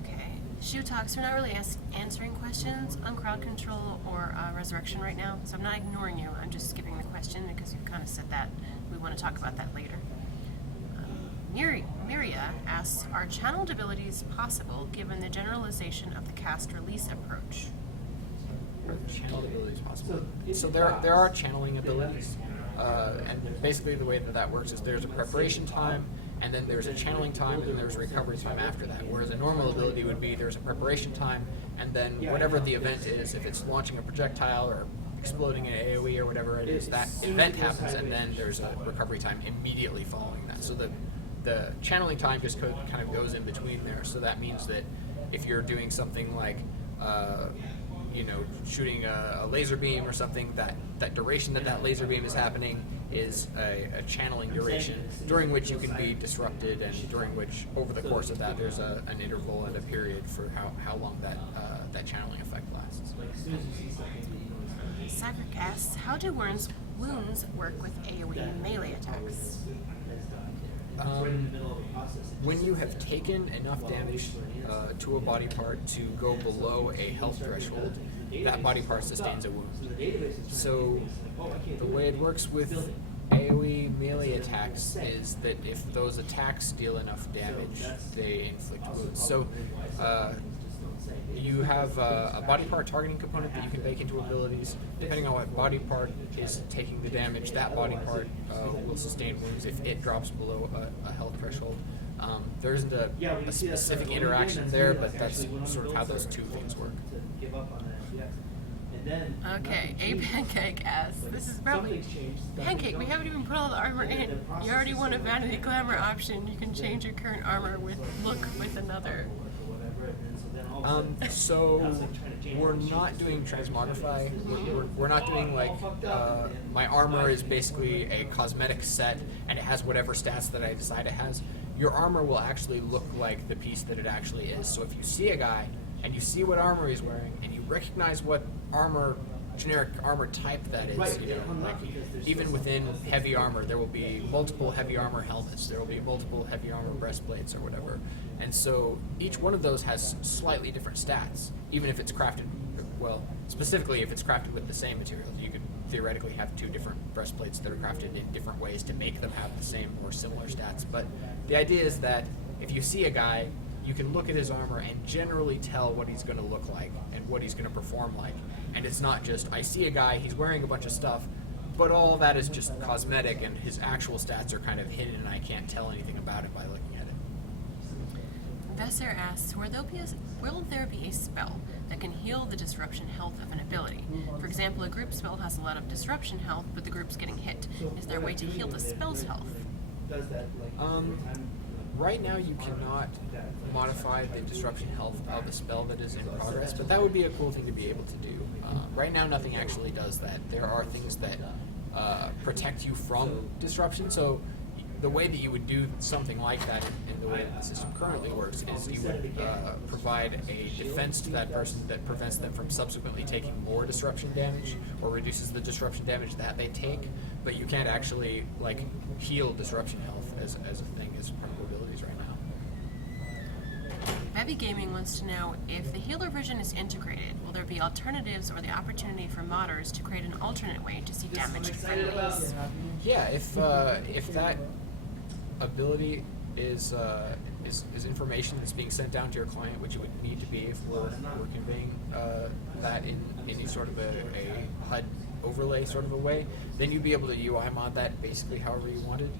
Okay. Shu talks. We're not really answering questions on crowd control or resurrection right now, so I'm not ignoring you. I'm just skipping the question because you've kind of said that. We want to talk about that later. Miria asks, are channeled abilities possible given the generalization of the cast release approach? Are the channeling abilities possible? So there are channeling abilities, and basically the way that works is there's a preparation time, and then there's a channeling time, and there's a recovery time after that. Whereas a normal ability would be there's a preparation time, and then whatever the event is, if it's launching a projectile or exploding an AoE or whatever it is, that event happens, and then there's a recovery time immediately following that. So the channeling time just kind of goes in between there. So that means that if you're doing something like shooting a laser beam or something, that duration that laser beam is happening is a channeling duration during which you can be disrupted, and during which, over the course of that, there's an interval and a period for how long that channeling effect lasts. Cyberic asks, how do wounds work with AoE melee attacks? When you have taken enough damage to a body part to go below a health threshold, that body part sustains a wound. So the way it works with AoE melee attacks is that if those attacks deal enough damage, they inflict wounds. So you have a body part targeting component that you can bake into abilities. Depending on what body part is taking the damage, that body part will sustain wounds if it drops below a health threshold. There isn't a specific interaction there, but that's sort of how those two things work. Okay, A Pancake asks, this is probably... Pancake, we haven't even put all the armor in. You already won a Vanity Glamour option. You can change your current armor with another. So we're not doing transmogrify. We're not doing like my armor is basically a cosmetic set and it has whatever stats that I decide it has. Your armor will actually look like the piece that it actually is. So if you see a guy and you see what armor he's wearing and you recognize what generic armor type that is, like even within heavy armor, there will be multiple heavy armor helmets, there will be multiple heavy armor breastplates or whatever. And so each one of those has slightly different stats, even if it's crafted, well, specifically if it's crafted with the same materials. You could theoretically have two different breastplates that are crafted in different ways to make them have the same or similar stats. But the idea is that if you see a guy, you can look at his armor and generally tell what he's going to look like and what he's going to perform like. And it's not just, I see a guy, he's wearing a bunch of stuff, but all that is just cosmetic and his actual stats are kind of hidden and I can't tell anything about it by looking at it. Vesser asks, will there be a spell that can heal the disruption health of an ability? For example, a group spell has a lot of disruption health, but the group's getting hit. Is there a way to heal the spell's health? Right now you cannot modify the disruption health of the spell that is in progress, but that would be a cool thing to be able to do. Right now nothing actually does that. There are things that protect you from disruption, so the way that you would do something like that in the way that the system currently works is you would provide a defense to that person that prevents them from subsequently taking more disruption damage or reduces the disruption damage that they take, but you can't actually heal disruption health as a thing as part of abilities right now. Bevy Gaming wants to know, if the healer vision is integrated, will there be alternatives or the opportunity for modders to create an alternate way to see damaged friendlies? Yeah, if that ability is information that's being sent down to your client, which it would need to be if we're conveying that in any sort of a HUD overlay sort of a way, then you'd be able to UI mod that basically however you wanted.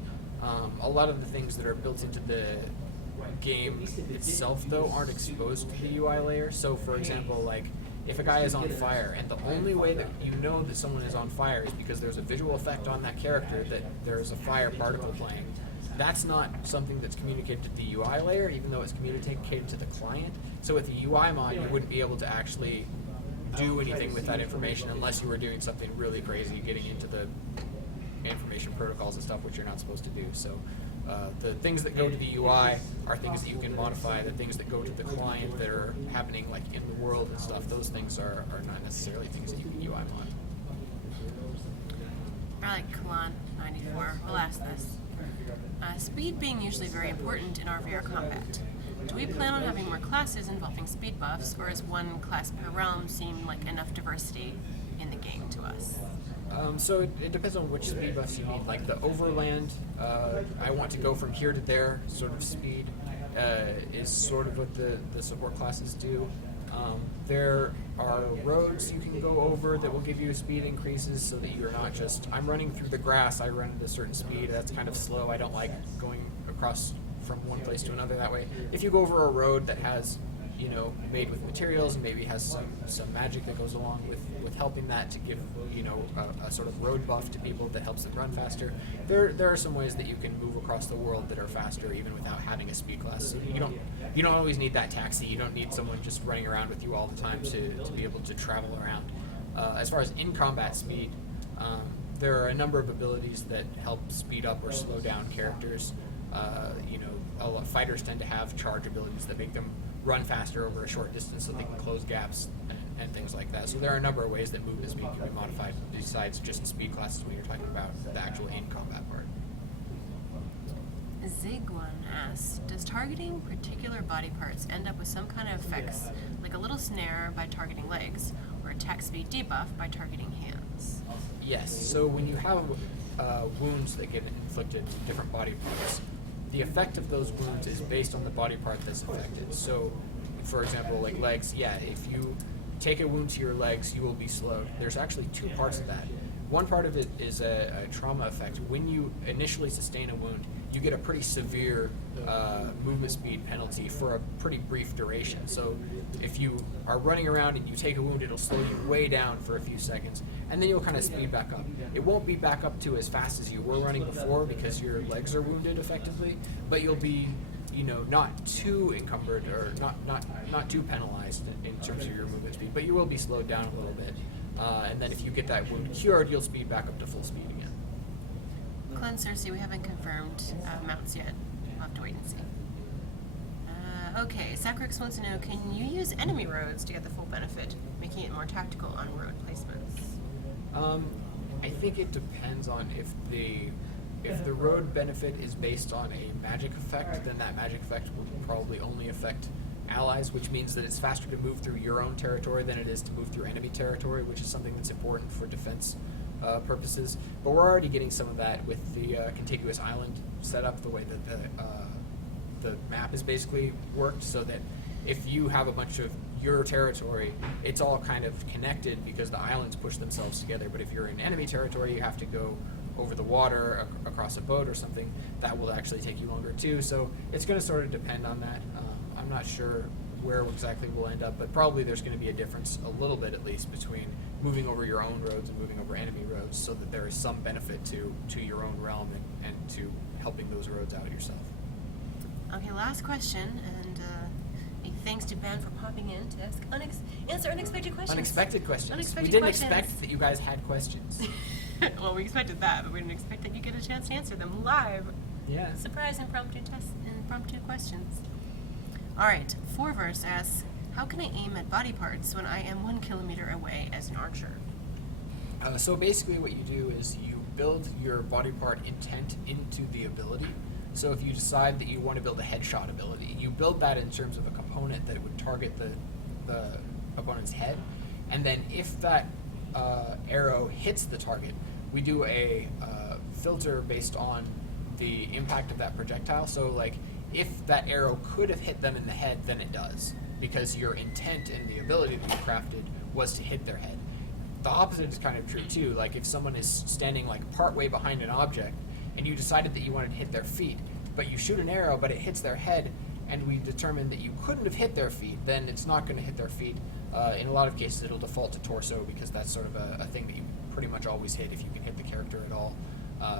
A lot of the things that are built into the game itself, though, aren't exposed to the UI layer. So, for example, if a guy is on fire, and the only way that you know that someone is on fire is because there's a visual effect on that character that there's a fire particle playing, that's not something that's communicated to the UI layer, even though it's communicated to the client. So with the UI mod, you wouldn't be able to actually do anything with that information unless you were doing something really crazy, getting into the information protocols and stuff, which you're not supposed to do. So the things that go to the UI are things that you can modify. The things that go to the client that are happening like in the world and stuff, those things are not necessarily things that you can UI mod. Alright, come on, 94. We'll ask this. Speed being usually very important in RVR combat. Do we plan on having more classes involving speed buffs, or is one class per realm seem like enough diversity in the game to us? So it depends on which speed buffs you need. Like the overland, I want to go from here to there sort of speed is sort of what the support classes do. There are roads you can go over that will give you speed increases so that you're not just, I'm running through the grass, I run at a certain speed, that's kind of slow, I don't like going across from one place to another that way. If you go over a road that has, you know, made with materials and maybe has some magic that goes along with helping that to give, you know, a sort of road buff to people that helps them run faster, there are some ways that you can move across the world that are faster even without having a speed class. So you don't always need that taxi. You don't need someone just running around with you all the time to be able to travel around. As far as in combat speed, there are a number of abilities that help speed up or slow down characters. You know, a lot of fighters tend to have charge abilities that make them run faster over a short distance so they can close gaps and things like that. So there are a number of ways that movement speed can be modified besides just speed classes when you're talking about the actual in combat part. Zigwan asks, does targeting particular body parts end up with some kind of effects, like a little snare by targeting legs, or attack speed debuff by targeting hands? Yes, so when you have wounds that get inflicted to different body parts, the effect of those wounds is based on the body part that's affected. So, for example, like legs, yeah, if you take a wound to your legs, you will be slowed. There's actually two parts of that. One part of it is a trauma effect. When you initially sustain a wound, you get a pretty severe movement speed penalty for a pretty brief duration. So if you are running around and you take a wound, it'll slow you way down for a few seconds, and then you'll kind of speed back up. It won't be back up to as fast as you were running before because your legs are wounded effectively, but you'll be, you know, not too encumbered or not too penalized in terms of your movement speed, but you will be slowed down a little bit. And then if you get that wound cured, you'll speed back up to full speed again. Clan Cersei, we haven't confirmed mounts yet. We'll have to wait and see. Okay, Sacrix wants to know, can you use enemy roads to get the full benefit, making it more tactical on road placements? I think it depends on if the road benefit is based on a magic effect, then that magic effect will probably only affect allies, which means that it's faster to move through your own territory than it is to move through enemy territory, which is something that's important for defense purposes. But we're already getting some of that with the contiguous island setup, the way that the map is basically worked, so that if you have a bunch of your territory, it's all kind of connected because the islands push themselves together. But if you're in enemy territory, you have to go over the water across a boat or something. That will actually take you longer too. So it's going to sort of depend on that. I'm not sure where exactly we'll end up, but probably there's going to be a difference, a little bit at least, between moving over your own roads and moving over enemy roads, so that there is some benefit to your own realm and to helping those roads out yourself. Okay, last question, and thanks to Ben for popping in to ask answer unexpected questions. Unexpected questions. Unexpected We didn't questions. expect that you guys had questions. Well, we expected that, but we didn't expect that you get a chance to answer them live. Yeah. Surprise impromptu questions. All right, Forverse asks, how can I aim at body parts when I am 1 kilometer away as an archer? So basically what you do is you build your body part intent into the ability. So if you decide that you want to build a headshot ability, you build that in terms of a component that would target the opponent's head. And then if that arrow hits the target, we do a filter based on the impact of that projectile. So like, if that arrow could have hit them in the head, then it does, because your intent and the ability that you crafted was to hit their head. The opposite is kind of true too. Like if someone is standing like partway behind an object and you decided that you wanted to hit their feet, but you shoot an arrow but it hits their head, and we determined that you couldn't have hit their feet, then it's not going to hit their feet. In a lot of cases it'll default to torso, because that's sort of a thing that you pretty much always hit if you can hit the character at all.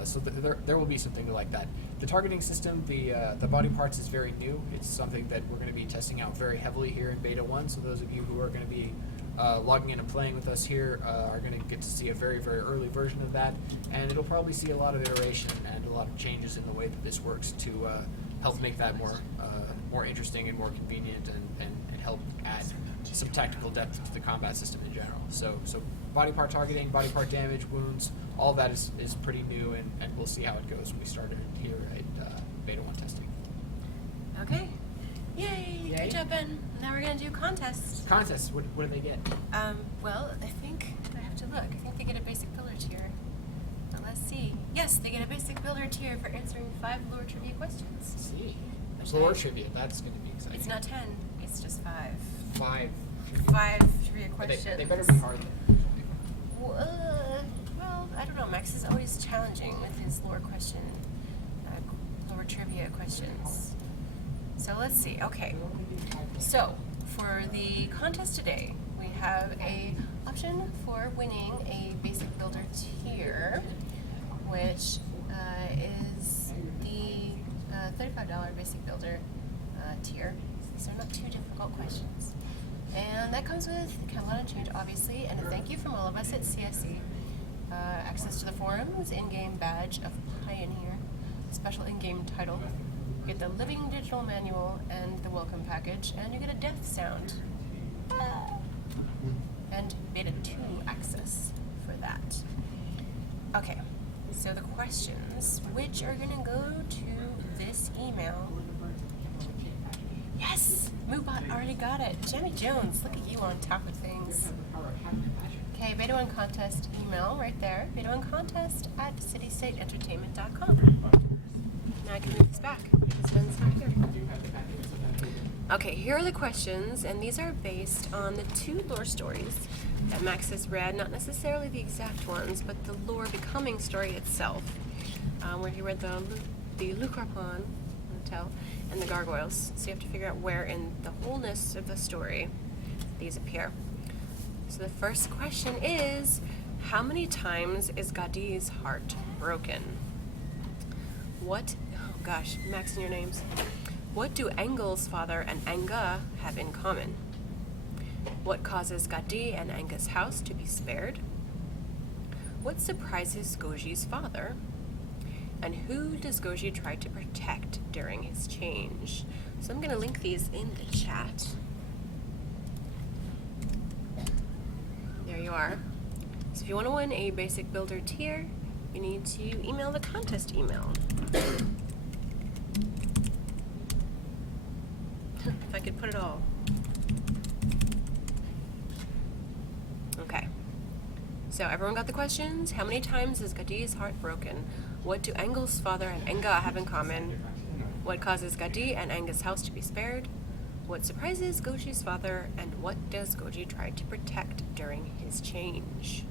So there will be something like that. The targeting system, the body parts, is very new. It's something that we're going to be testing out very heavily here in Beta 1, so those of you who are going to be logging in and playing with us here are going to get to see a very, very early version of that, and it'll probably see a lot of iteration and a lot of changes in the way that this works to help make that more interesting and more convenient and help add some tactical depth to the combat system in general. So body part targeting, body part damage, wounds, all that is pretty new, and we'll see how it goes when we start it here at Beta 1 testing. Okay. Yay! Yay. Good job, Ben. Now we're gonna do contests. Contests, what do they get? Well, I think I have to look. I think they get a basic builder tier. But let's see. Yes, they get a basic builder tier for answering 5 lore trivia questions. Let's see. Which Lore I- trivia, that's going to be exciting. It's not 10. It's just 5. 5. 5 trivia But questions. they better be hard. Well, I don't know. Max is always challenging with his lore trivia questions. So let's see. Okay. So for the contest today, we have a option for winning a basic builder tier, which is the $35 basic builder tier. These are not too difficult questions. And that comes with Camelot Change, obviously, and a thank you from all of us at CSE. Access to the forums, in-game badge of Pioneer, special in-game title. You get the living digital manual and the welcome package, and you get a death sound. And Beta 2 access for that. Okay, so the questions, which are going to go to this email. Yes! Moobot already got it. Jenny Jones, look at you on top of things. Okay, Beta 1 Contest email right there. Beta 1 Contest at citystateentertainment.com. Now I can move this back because Ben's not here. Okay, here are the questions, and these are based on the 2 lore stories that Max has read. Not necessarily the exact ones, but the lore becoming story itself, where he read the Lucrapon, Tell, and the Gargoyles. So you have to figure out where in the wholeness of the story these appear. So the first question is, how many times is Gadi's heart broken? What, oh gosh, Max and your names. What do Engel's father and Anga have in common? What causes Gadi and Anga's house to be spared? What surprises Goji's father? And who does Goji try to protect during his change? So I'm going to link these in the chat. There you are. So if you want to win a basic builder tier, you need to email the contest email. If I could put it all. Okay. So everyone got the questions? How many times is Gadi's heart broken? What do Engel's father and Enga have in common? What causes Gadi and Anga's house to be spared? What surprises Goji's father? And what does Goji try to protect during his change?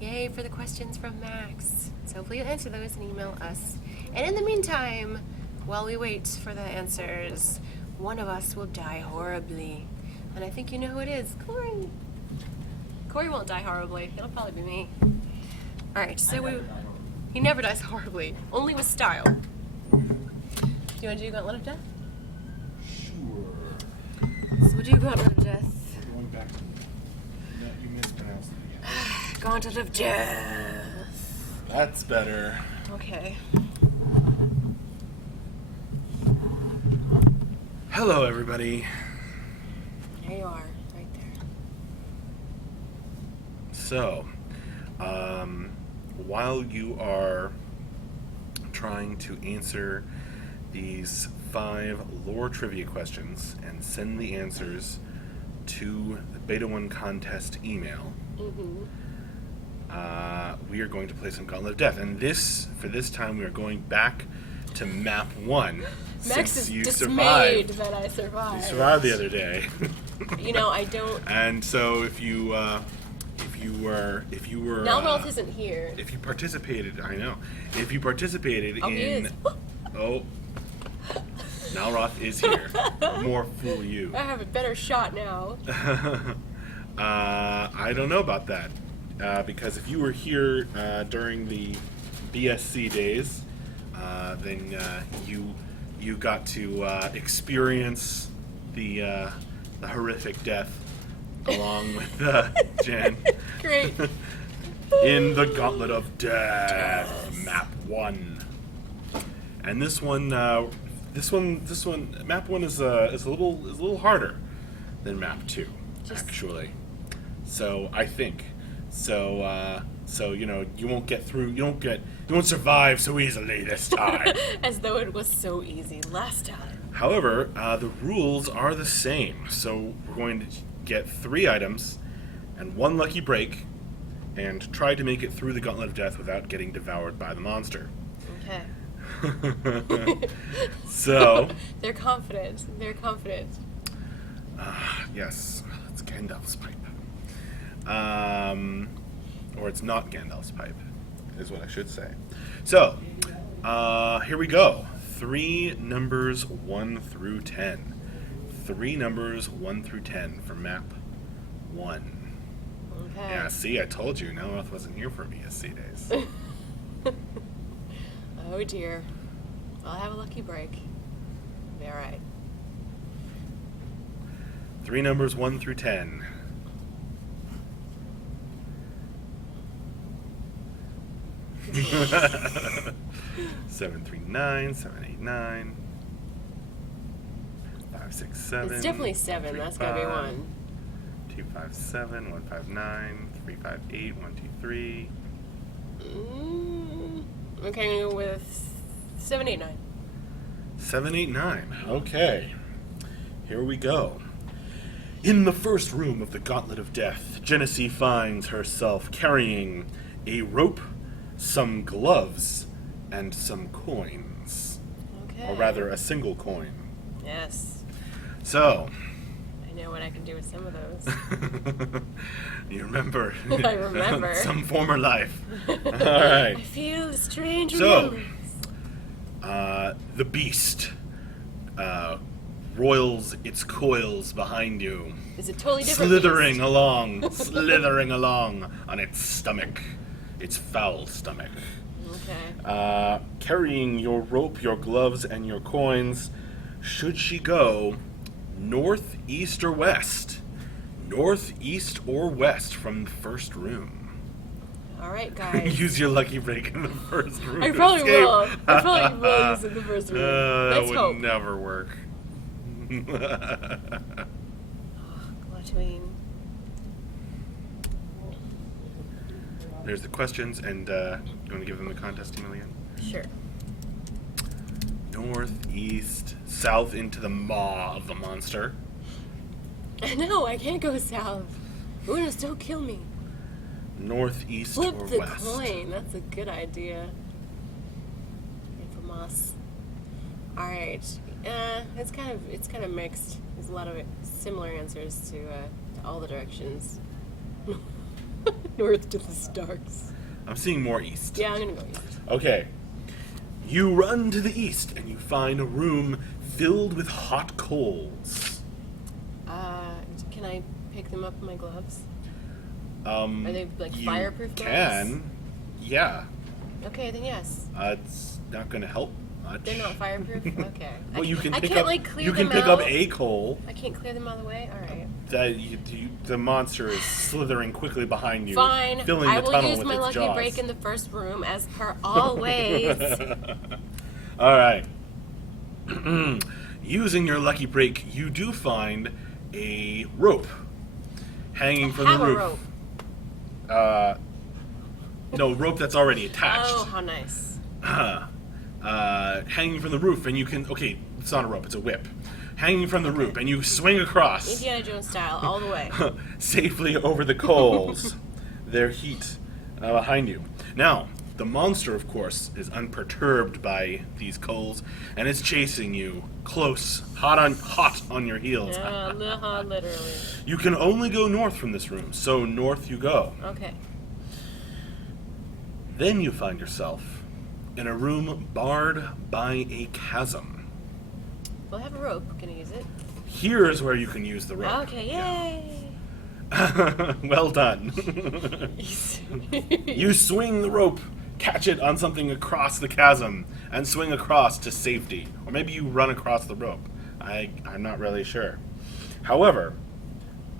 Yay for the questions from Max. So hopefully you'll answer those and email us. And in the meantime, while we wait for the answers, one of us will die horribly. And I think you know who it is. Corey. Corey won't die horribly. It'll probably be me. Alright, so he never dies horribly. Only with style. Do you want to do Gauntlet of Death? Sure. So we'll do Gauntlet of Death. We're going back to. No, you mispronounced it again. Gauntlet of Death. That's better. Okay. Hello, everybody. There you are, right there. So, while you are trying to answer these 5 lore trivia questions and send the answers to the Beta 1 Contest email, we are going to play some Gauntlet of Death. And for this time, we are going back to map 1. Max since is you dismayed survived. that I survived. You survived the other day. You know, I don't. And so if you were Nalroth isn't here. if you participated, I know. If you participated Oh, he in is. Oh, Nalroth is here. More fool you. I have a better shot now. I don't know about that. Because if you were here during the BSC days, then you got to experience the horrific death along with Jen. Great. In the Gauntlet of Death, Map 1. And this one, map 1 is a little harder than Map 2, actually. So I think, so you won't get through, you won't survive so easily this time. As though it was so easy last time. However, the rules are the same. So we're going to get 3 items and 1 lucky break, and try to make it through the Gauntlet of Death without getting devoured by the monster. Okay. So, They're confident. yes, it's Gandalf's pipe. Or it's not Gandalf's pipe, is what I should say. So, here we go. 3 numbers 1 through 10. 3 numbers 1 through 10 for map 1. Okay. Yeah, see, I told you, Nelroth wasn't here for BSC days. Oh dear. I'll have a lucky break. Be alright. 3 numbers 1 through 10. Seven, 3, 9, 7, 8, 9. 5, 6, 7. It's definitely 7. 3, That's gotta be 5, 1. 2, 5, 7, 1, 5, 9, 3, 5, 8, 1, 2, 3. Okay, I'm gonna go with 7, 8, 9. 7, 8, 9. Okay. Here we go. In the first room of the Gauntlet of Death, Genesee finds herself carrying a rope, some gloves, and some coins. Okay. Or rather, a single coin. Yes. So, I know what I can do with some of those. you remember. I remember. Some former life. Alright. I feel strange So, remembrance. the beast roils its coils behind you, Is it totally different? slithering beast? along on its stomach, its foul stomach. Okay. Carrying your rope, your gloves, and your coins. Should she go north, east, or west? North, east, or west from the first room. Alright, guys. Use your lucky break in the first room. I to probably escape. will. I probably will use it in the first room. That Let's would hope. never work. Gluttony. There's the questions, and you want to give them the contest, Emilian? Sure. North, east, south into the maw of the monster. No, I can't go south. We're gonna still kill me. North, east, Flip or the west. coin. That's a good idea. From us. All right. It's kind of mixed. There's a lot of similar answers to all the directions. North to the Starks. I'm seeing more east. Yeah, I'm gonna go east. Okay. You run to the east and you find a room filled with hot coals. Can I pick them up in my gloves? Are they, like, you fireproof can. Yeah. Okay, then yes. It's not going to help much. They're not fireproof. Okay. Well, you can I pick can't up. like clear you can them pick out. up a coal. I can't clear them out of the way. All right. The monster is slithering quickly behind you, Fine. filling I the will tunnel use with my its lucky jaws. break in the first room, as per always. All right. Using your lucky break, you do find a rope hanging from the Have a roof. rope. No, rope that's already attached. Oh, how nice. Hanging from the roof, and you can. Okay, it's not a rope; it's a whip. Hanging from the roof, and you swing across Indiana Jones style, all the way. safely over the coals. Their heat behind you. Now, the monster, of course, is unperturbed by these coals, and is chasing you close, hot on your heels. Literally. You can only go north from this room, so north you go. Okay. Then you find yourself in a room barred by a chasm. Well, I have a rope. Can I use it? Here's where you can use the rope. Okay, yay! Well done. You swing the rope, catch it on something across the chasm, and swing across to safety. Or maybe you run across the rope. I'm not really sure. However,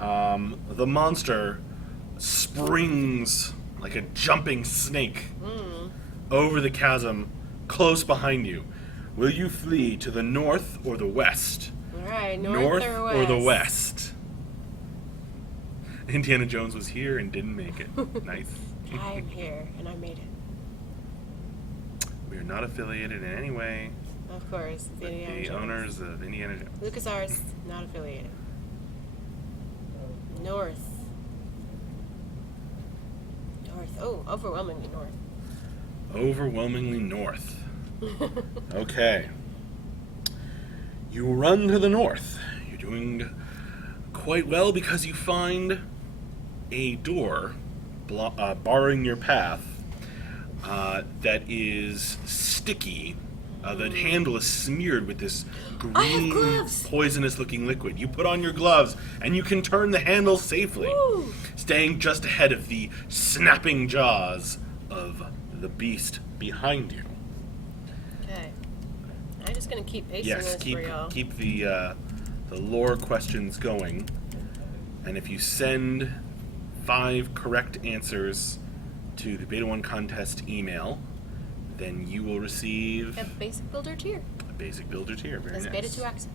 The monster springs like a jumping snake over the chasm close behind you. Will you flee to the north or the west? Alright, north or the west? west? Indiana Jones was here and didn't make it. Nice. I'm here, and I made it. We are not affiliated in any way Of course, it's with Indiana the Jones. owners of Indiana Jones. LucasArts, not affiliated. North. North. Oh, overwhelmingly north. Overwhelmingly north. Okay. You run to the north. You're doing quite well because you find a door barring your path that is sticky. The handle is smeared with this I have green, gloves! poisonous-looking liquid. You put on your gloves, and you can turn the handle safely, Woo! staying just ahead of the snapping jaws of the beast behind you. Okay. I'm just gonna keep pacing Yes, this keep for y'all. the lore questions going, and if you send 5 correct answers to the Beta 1 contest email, then you will receive A basic builder tier. a basic builder tier. Very That's nice. Beta 2 access.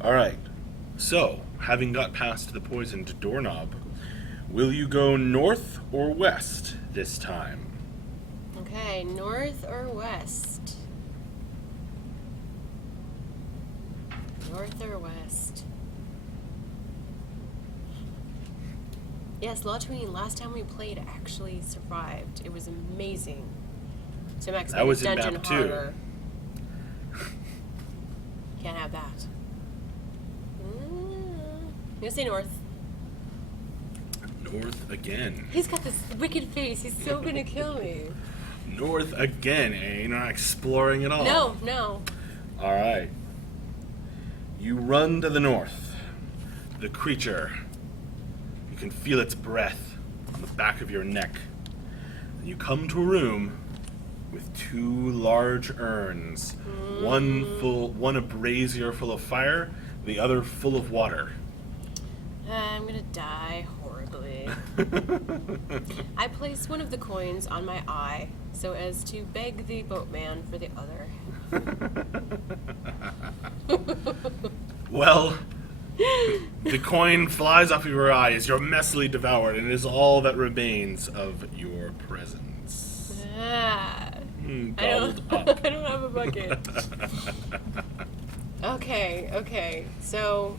All right. So, having got past the poisoned doorknob, will you go north or west this time? Okay, north or west? North or west? Yes, Lotwini, last time we played actually survived. It was amazing. So Max That made was in dungeon map 2. harder. Can't have that. I'm gonna say north. North again. He's got this wicked face. He's so gonna kill me. North again, eh? You're not exploring at all. No. All right. You run to the north. The creature. You can feel its breath on the back of your neck. And you come to a room with 2 large urns. One a brazier full of fire, the other full of water. I'm gonna die horribly. I place one of the coins on my eye so as to beg the boatman for the other. Well, the coin flies off of your eye as you're messily devoured, and it is all that remains of your presence. Ah, I Gobbled don't, up. I don't have a bucket. Okay. So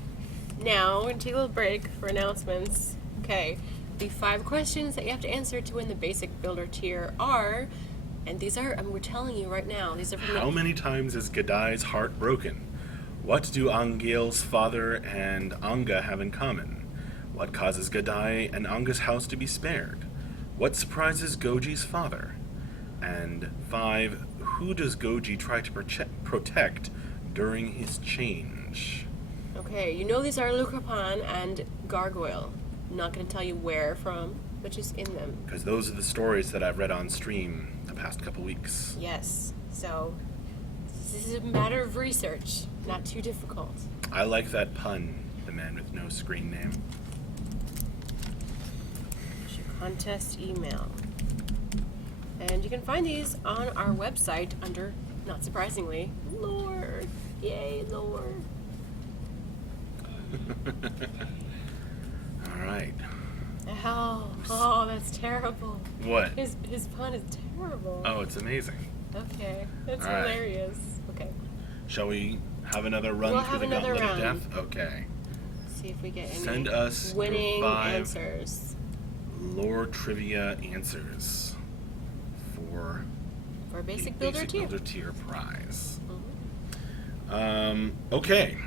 now we're gonna take a little break for announcements. Okay, the 5 questions that you have to answer to win the basic builder tier are, and these are, we're telling you right now, these are from How many times is Gadai's heart broken? What do Angail's father and Anga have in common? What causes Gadai and Anga's house to be spared? What surprises Goji's father? And 5, who does Goji try to protect during his change? Okay, you know these are Lukrapan and Gargoyle. I'm not going to tell you where from, but just in them. Because those are the stories that I've read on stream the past couple weeks. Yes, so this is a matter of research, not too difficult. I like that pun, the man with no screen name. Here's your contest email. And you can find these on our website under, not surprisingly, lore. Yay, lore. All right. Oh, that's terrible. What? His pun is terrible. Oh, it's amazing. Okay, that's All right. hilarious. Okay, Shall we have another run We'll through have the another Gauntlet round. of Death? Okay. see if we get any Send us your winning 5 answers lore trivia answers for for basic the builder Basic tier. Builder tier prize. Mhm. Okay.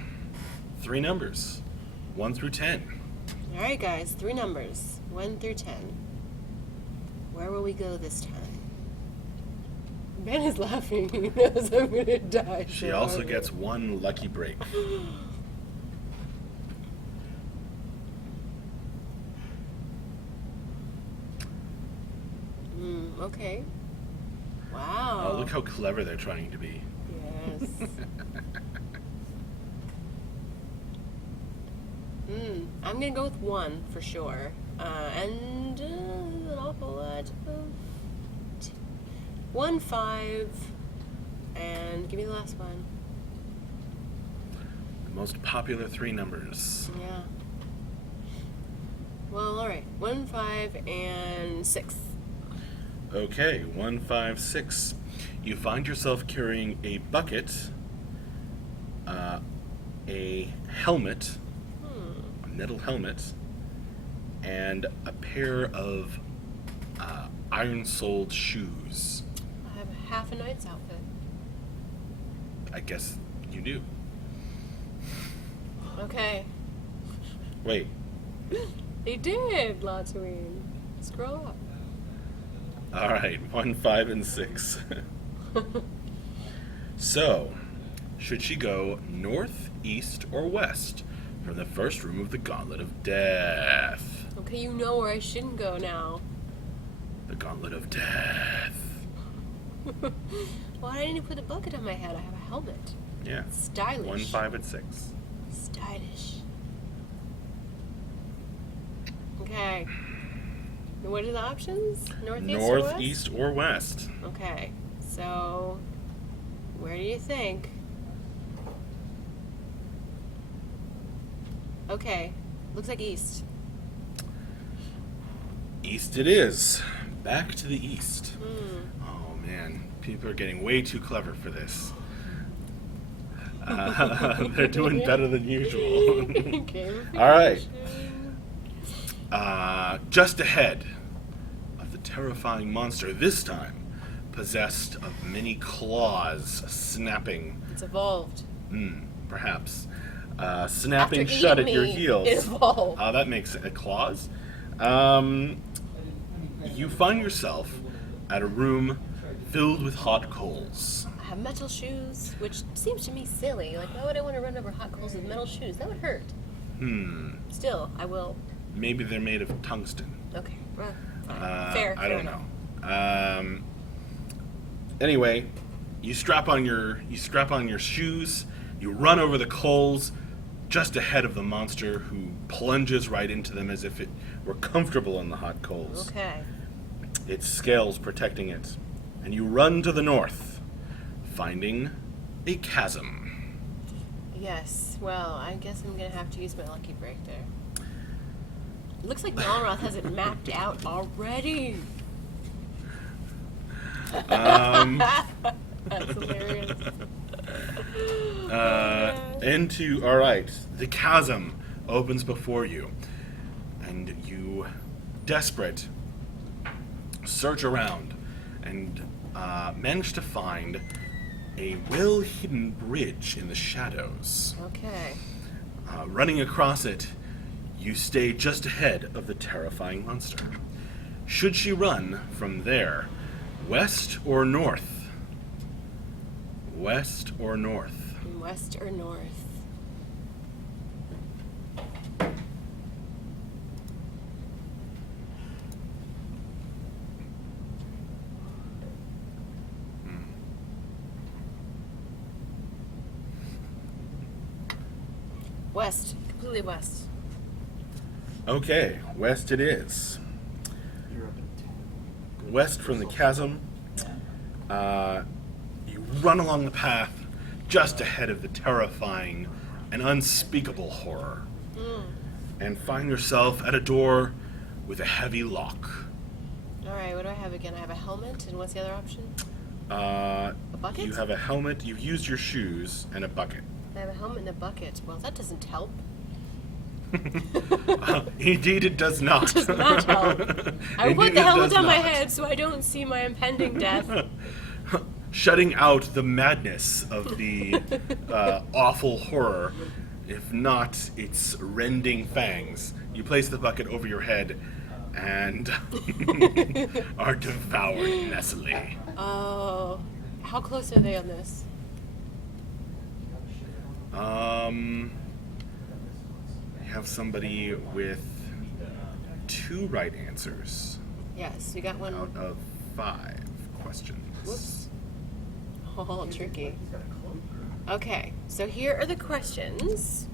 3 numbers, 1 through 10. All right, guys, 3 numbers, 1 through 10. Where will we go this time? Ben is laughing. He knows I'm gonna die. She so also hard. gets 1 lucky break. Okay. Wow. Oh, look how clever they're trying to be. Yes. I'm gonna go with 1 for sure. And an awful lot of 1, 5, and give me the last one. The most popular 3 numbers. Yeah. Well, all right. 1, 5, and 6. Okay, 1, 5, 6. You find yourself carrying a bucket, a helmet, a metal helmet, and a pair of iron-soled shoes. I have half a knight's outfit. I guess you do. Okay. Wait, They did, Latween. Scroll up. all right, 1, 5, and 6. So, should she go north, east, or west from the first room of the Gauntlet of Death? Okay, you know where I shouldn't go now. The Gauntlet of Death. Why didn't you put a bucket on my head? I have a helmet. Yeah. Stylish. 1, 5, and 6. Stylish. Okay. What are the options? North, east, or North, west? east, or west? Okay. So, where do you think? Okay. Looks like east. East it is. Back to the east. Hmm. Oh man, people are getting way too clever for this. They're doing better than usual. All right. Just ahead of the terrifying monster, this time possessed of many claws snapping, It's evolved. perhaps, snapping After shut at eating your me, heels. it evolved. That makes it claws. You find yourself at a room filled with hot coals. I have metal shoes, which seems to me silly. Like, why would I want to run over hot coals with metal shoes? That would hurt. Still, I will. Maybe they're made of tungsten. Okay, well, fine. Fair. I fair don't enough. know. Anyway, you strap on your shoes. You run over the coals, just ahead of the monster, who plunges right into them as if it were comfortable in the hot coals. Okay. Its scales protecting it, and you run to the north, finding a chasm. Yes. Well, I guess I'm gonna have to use my lucky break there. It looks like Nalroth has it mapped out already. That's hilarious. All right, the chasm opens before you, and you, desperate, search around and manage to find a well-hidden bridge in the shadows. Okay. Running across it, you stay just ahead of the terrifying monster. Should she run from there, west or north? West or north? West or north? West. Completely west. Okay, west it is. West from the chasm, you run along the path just ahead of the terrifying and unspeakable horror, and find yourself at a door with a heavy lock. Alright, what do I have again? I have a helmet, and what's the other option? A bucket? You have a helmet, you've used your shoes, and a bucket. I have a helmet and a bucket. Well, that doesn't help. Indeed, it does not. Does not help. I Indeed, put it the helmet does on my not. head so I don't see my impending death. Shutting out the madness of the awful horror, if not its rending fangs. You place the bucket over your head and are devoured messily. Oh, how close are they on this? You have somebody with 2 right answers Yes, we got one. out of 5 questions. Whoops. Oh, tricky. Okay, so here are the questions.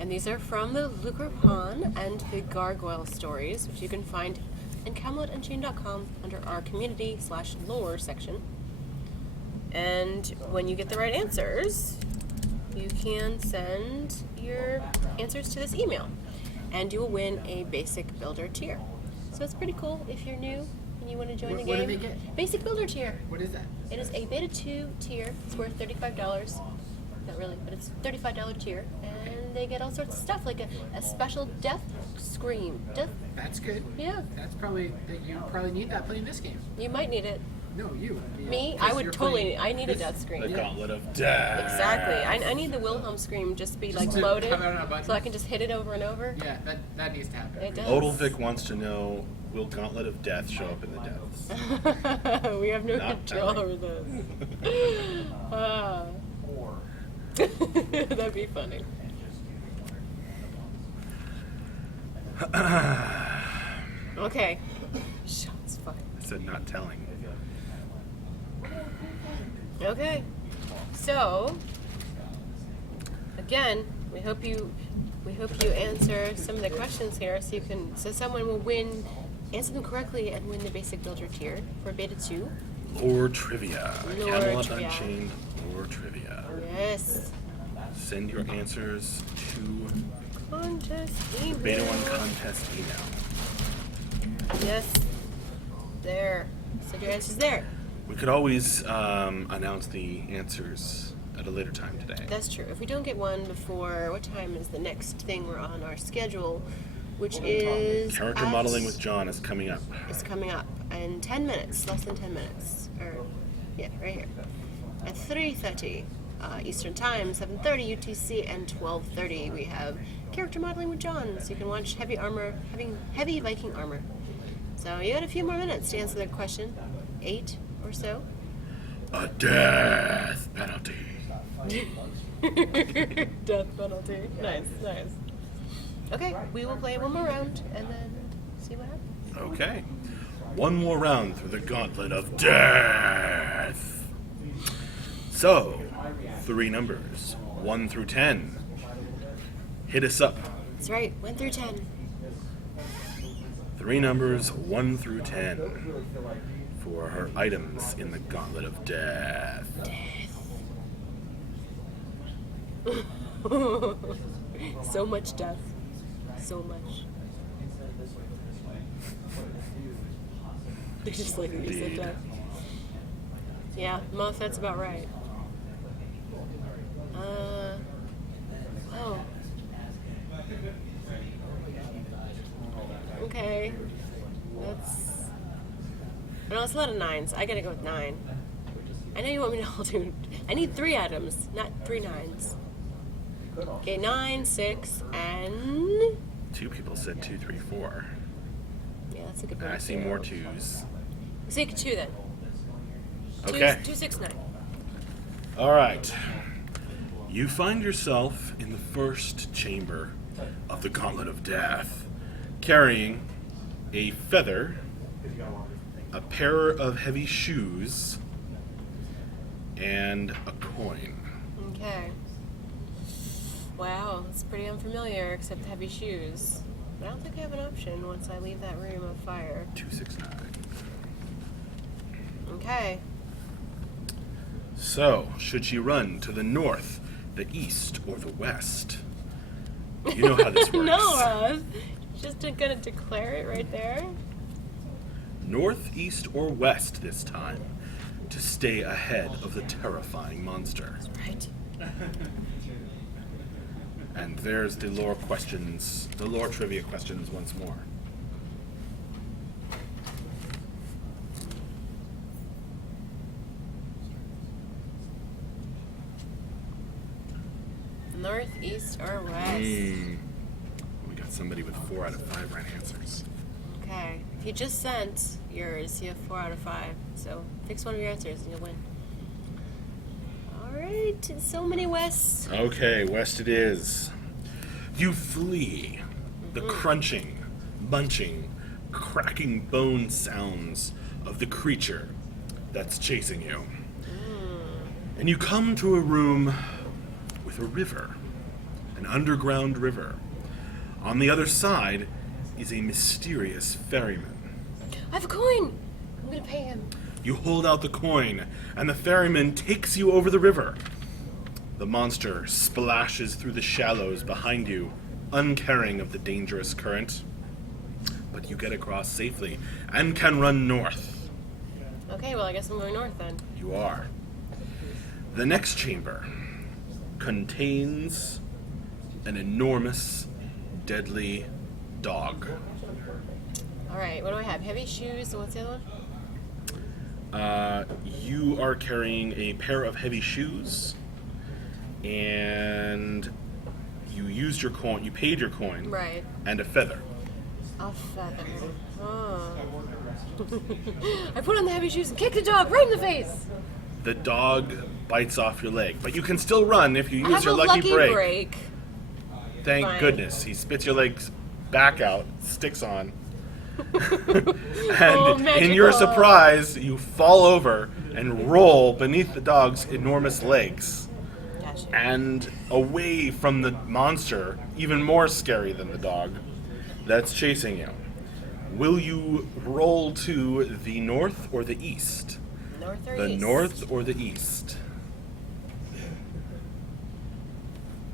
And these are from the Lucre Pond and the Gargoyle stories, which you can find in CamelotandChain.com under our community/lore section. And when you get the right answers, you can send your answers to this email, and you will win a Basic Builder tier. So it's pretty cool if you're new and you want to join the game. What do they get? Basic Builder tier. What is that? It is a Beta 2 tier. It's worth $35. Not really, but it's a $35 tier. And they get all sorts of stuff, like a special death scream. That's good. Yeah. That's probably you probably need that playing this game. You might need it. No, you. Me? Because I would you're totally playing I need a this- death scream. The Gauntlet of Death. Exactly. I need the Wilhelm scream just to be Just like to loaded, come out on a button. so I can just hit it over and over. Yeah, that needs to happen. It does. Odilvik wants to know, will Gauntlet of Death show up in the deaths? We have no Not control telling. over this. That'd be funny. Okay. Shots fired. I said not telling. Okay. So, again, we hope you answer some of the questions here, so someone will answer them correctly and win the Basic Builder tier for Beta 2. Lore Trivia. Lore Camelot Trivia. Unchained Lore Trivia. Yes. Send your answers to Contest email. Beta 1 contest email. Yes. There. Send your answers there. We could always announce the answers at a later time today. That's true. If we don't get one before, what time is the next thing we're on our schedule, which is Character modeling with John is coming up. It's coming up in 10 minutes, less than 10 minutes. Yeah, right here. At 3:30 Eastern Time, 7:30 UTC, and 12:30 we have character modeling with John, so you can watch heavy Viking armor. So you got a few more minutes to answer that question. 8 or so. A death penalty. Death penalty. Nice. Okay, we will play one more round and then see what happens. Okay. One more round through the Gauntlet of Death. So, 3 numbers, 1 through 10. Hit us up. That's right, 1 through 10. 3 numbers, 1 through 10, for her items in the Gauntlet of Death. So much death. So much. They just like you said Indeed. death. Yeah, Moth, that's about right. Oh. Okay. No, it's a lot of 9s. I gotta go with 9. I know you want me to all do. I need 3 items, not 3 9s. Okay, 9, 6, and 2 people said 2, 3, 4. yeah, that's a good one. And I see more 2s. Let's take 2 then. Okay. 2, 6, 9. All right. You find yourself in the first chamber of the Gauntlet of Death, carrying a feather, a pair of heavy shoes, and a coin. Okay. Wow, that's pretty unfamiliar, except heavy shoes. But I don't think I have an option once I leave that room of fire. 269. Okay. So, should she run to the north, the east, or the west? You know how this works. No, Ross. Just gonna declare it right there. North, east, or west this time, to stay ahead of the terrifying monster. Right. And there's the lore questions, the lore trivia questions once more. North, east, or west? We got somebody with 4 out of 5 right answers. Okay. If you just sent yours, you have 4 out of 5. So fix one of your answers and you'll win. Alright, so many wests. Okay, west it is. You flee the crunching, munching, cracking bone sounds of the creature that's chasing you. And you come to a room with a river an underground river. On the other side is a mysterious ferryman. I have a coin. I'm gonna pay him. You hold out the coin, and the ferryman takes you over the river. The monster splashes through the shallows behind you, uncaring of the dangerous current. But you get across safely and can run north. Okay, well, I guess I'm going north then. You are. The next chamber contains an enormous, deadly dog. Alright, what do I have? Heavy shoes, and what's the other one? You are carrying a pair of heavy shoes, and you used your coin, you paid your coin, Right. and a feather. A feather. Oh. I put on the heavy shoes and kicked the dog right in the face. The dog bites off your leg, but you can still run if you I use have your a lucky break. Thank Fine. goodness. He spits your legs back out, sticks on. Oh, And in your magical. surprise, you fall over and roll beneath the dog's enormous legs Gotcha. and away from the monster, even more scary than the dog, that's chasing you. Will you roll to the north or the east? North or The east? north or the east?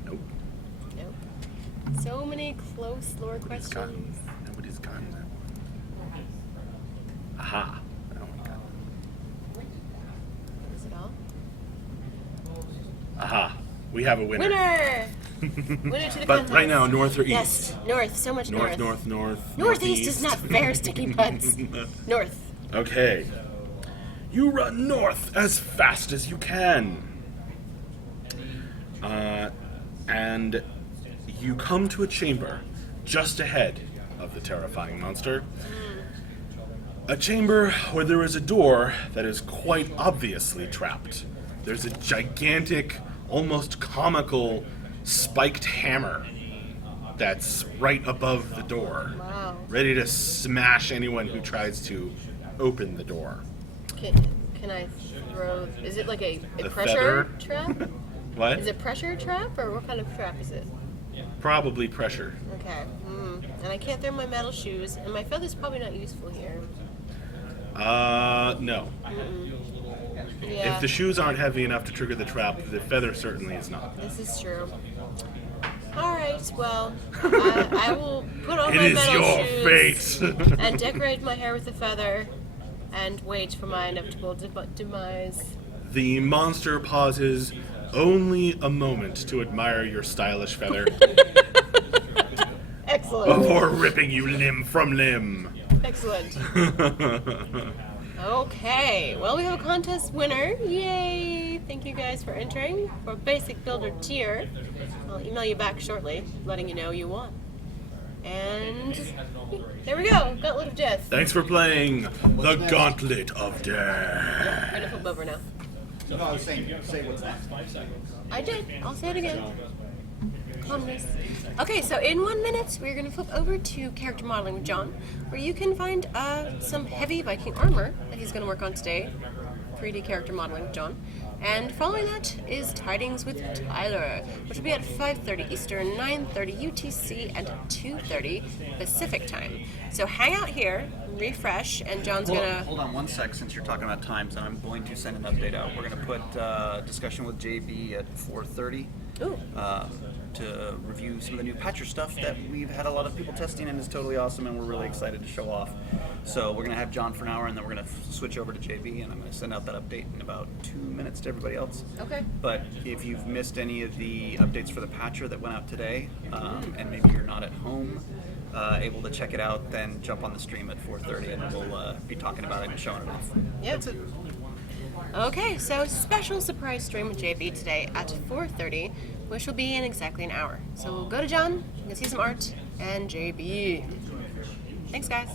Nope. Nope. So many close lore Nobody's questions. gotten that one. Aha. That one got Is it all? it. Aha. We have a winner. Winner! Winner to the But contest. right now, north or east? Yes, north. So much north. North. Northeast is not fair, sticky butts. North. Okay. You run north as fast as you can. And you come to a chamber just ahead of the terrifying monster. A chamber where there is a door that is quite obviously trapped. There's a gigantic, almost comical, spiked hammer that's right above the door, Wow. ready to smash anyone who tries to open the door. Can I throw? Is it like a The pressure feather? trap? What? Is it pressure trap or what kind of trap is it? Probably pressure. Okay. And I can't throw my metal shoes, and my feather's probably not useful here. No. Yeah. If the shoes aren't heavy enough to trigger the trap, the feather certainly is not. This is true. All right. Well, I will put on It my is metal your shoes fate. and decorate my hair with a feather, and wait for my inevitable demise. The monster pauses only a moment to admire your stylish feather Excellent. before ripping you limb from limb. Excellent. Okay, well, we have a contest winner. Yay! Thank you guys for entering for Basic Builder tier. I'll email you back shortly, letting you know you won. And there we go, Gauntlet of Death. Thanks for playing the Gauntlet of Death. I'm gonna flip over now. No, I was saying, say what's next. I did. I'll say it again. Calmness. Okay, so in 1 minute, we're gonna flip over to character modeling with John, where you can find some heavy Viking armor that he's gonna work on today. 3D character modeling with John. And following that is Tidings with Tyler, which will be at 5:30 Eastern, 9:30 UTC, and 2:30 Pacific time. So hang out here, refresh, and John's gonna... Hold on 1 sec, since you're talking about times, and I'm going to send an update out. We're going to put discussion with JB at 4:30 Ooh. to review some of the new Patcher stuff that we've had a lot of people testing and is totally awesome, and we're really excited to show off. So we're going to have John for an hour, and then we're going to switch over to JB, and I'm going to send out that update in about 2 minutes to everybody else. Okay. But if you've missed any of the updates for the Patcher that went out today, and maybe you're not at home, able to check it out, then jump on the stream at 4:30 and we'll be talking about it and showing it off. Yep. That's it. Okay, so special surprise stream with JB today at 4:30, which will be in exactly an hour. So we'll go to John, you can see some art, and JB. Thanks, guys.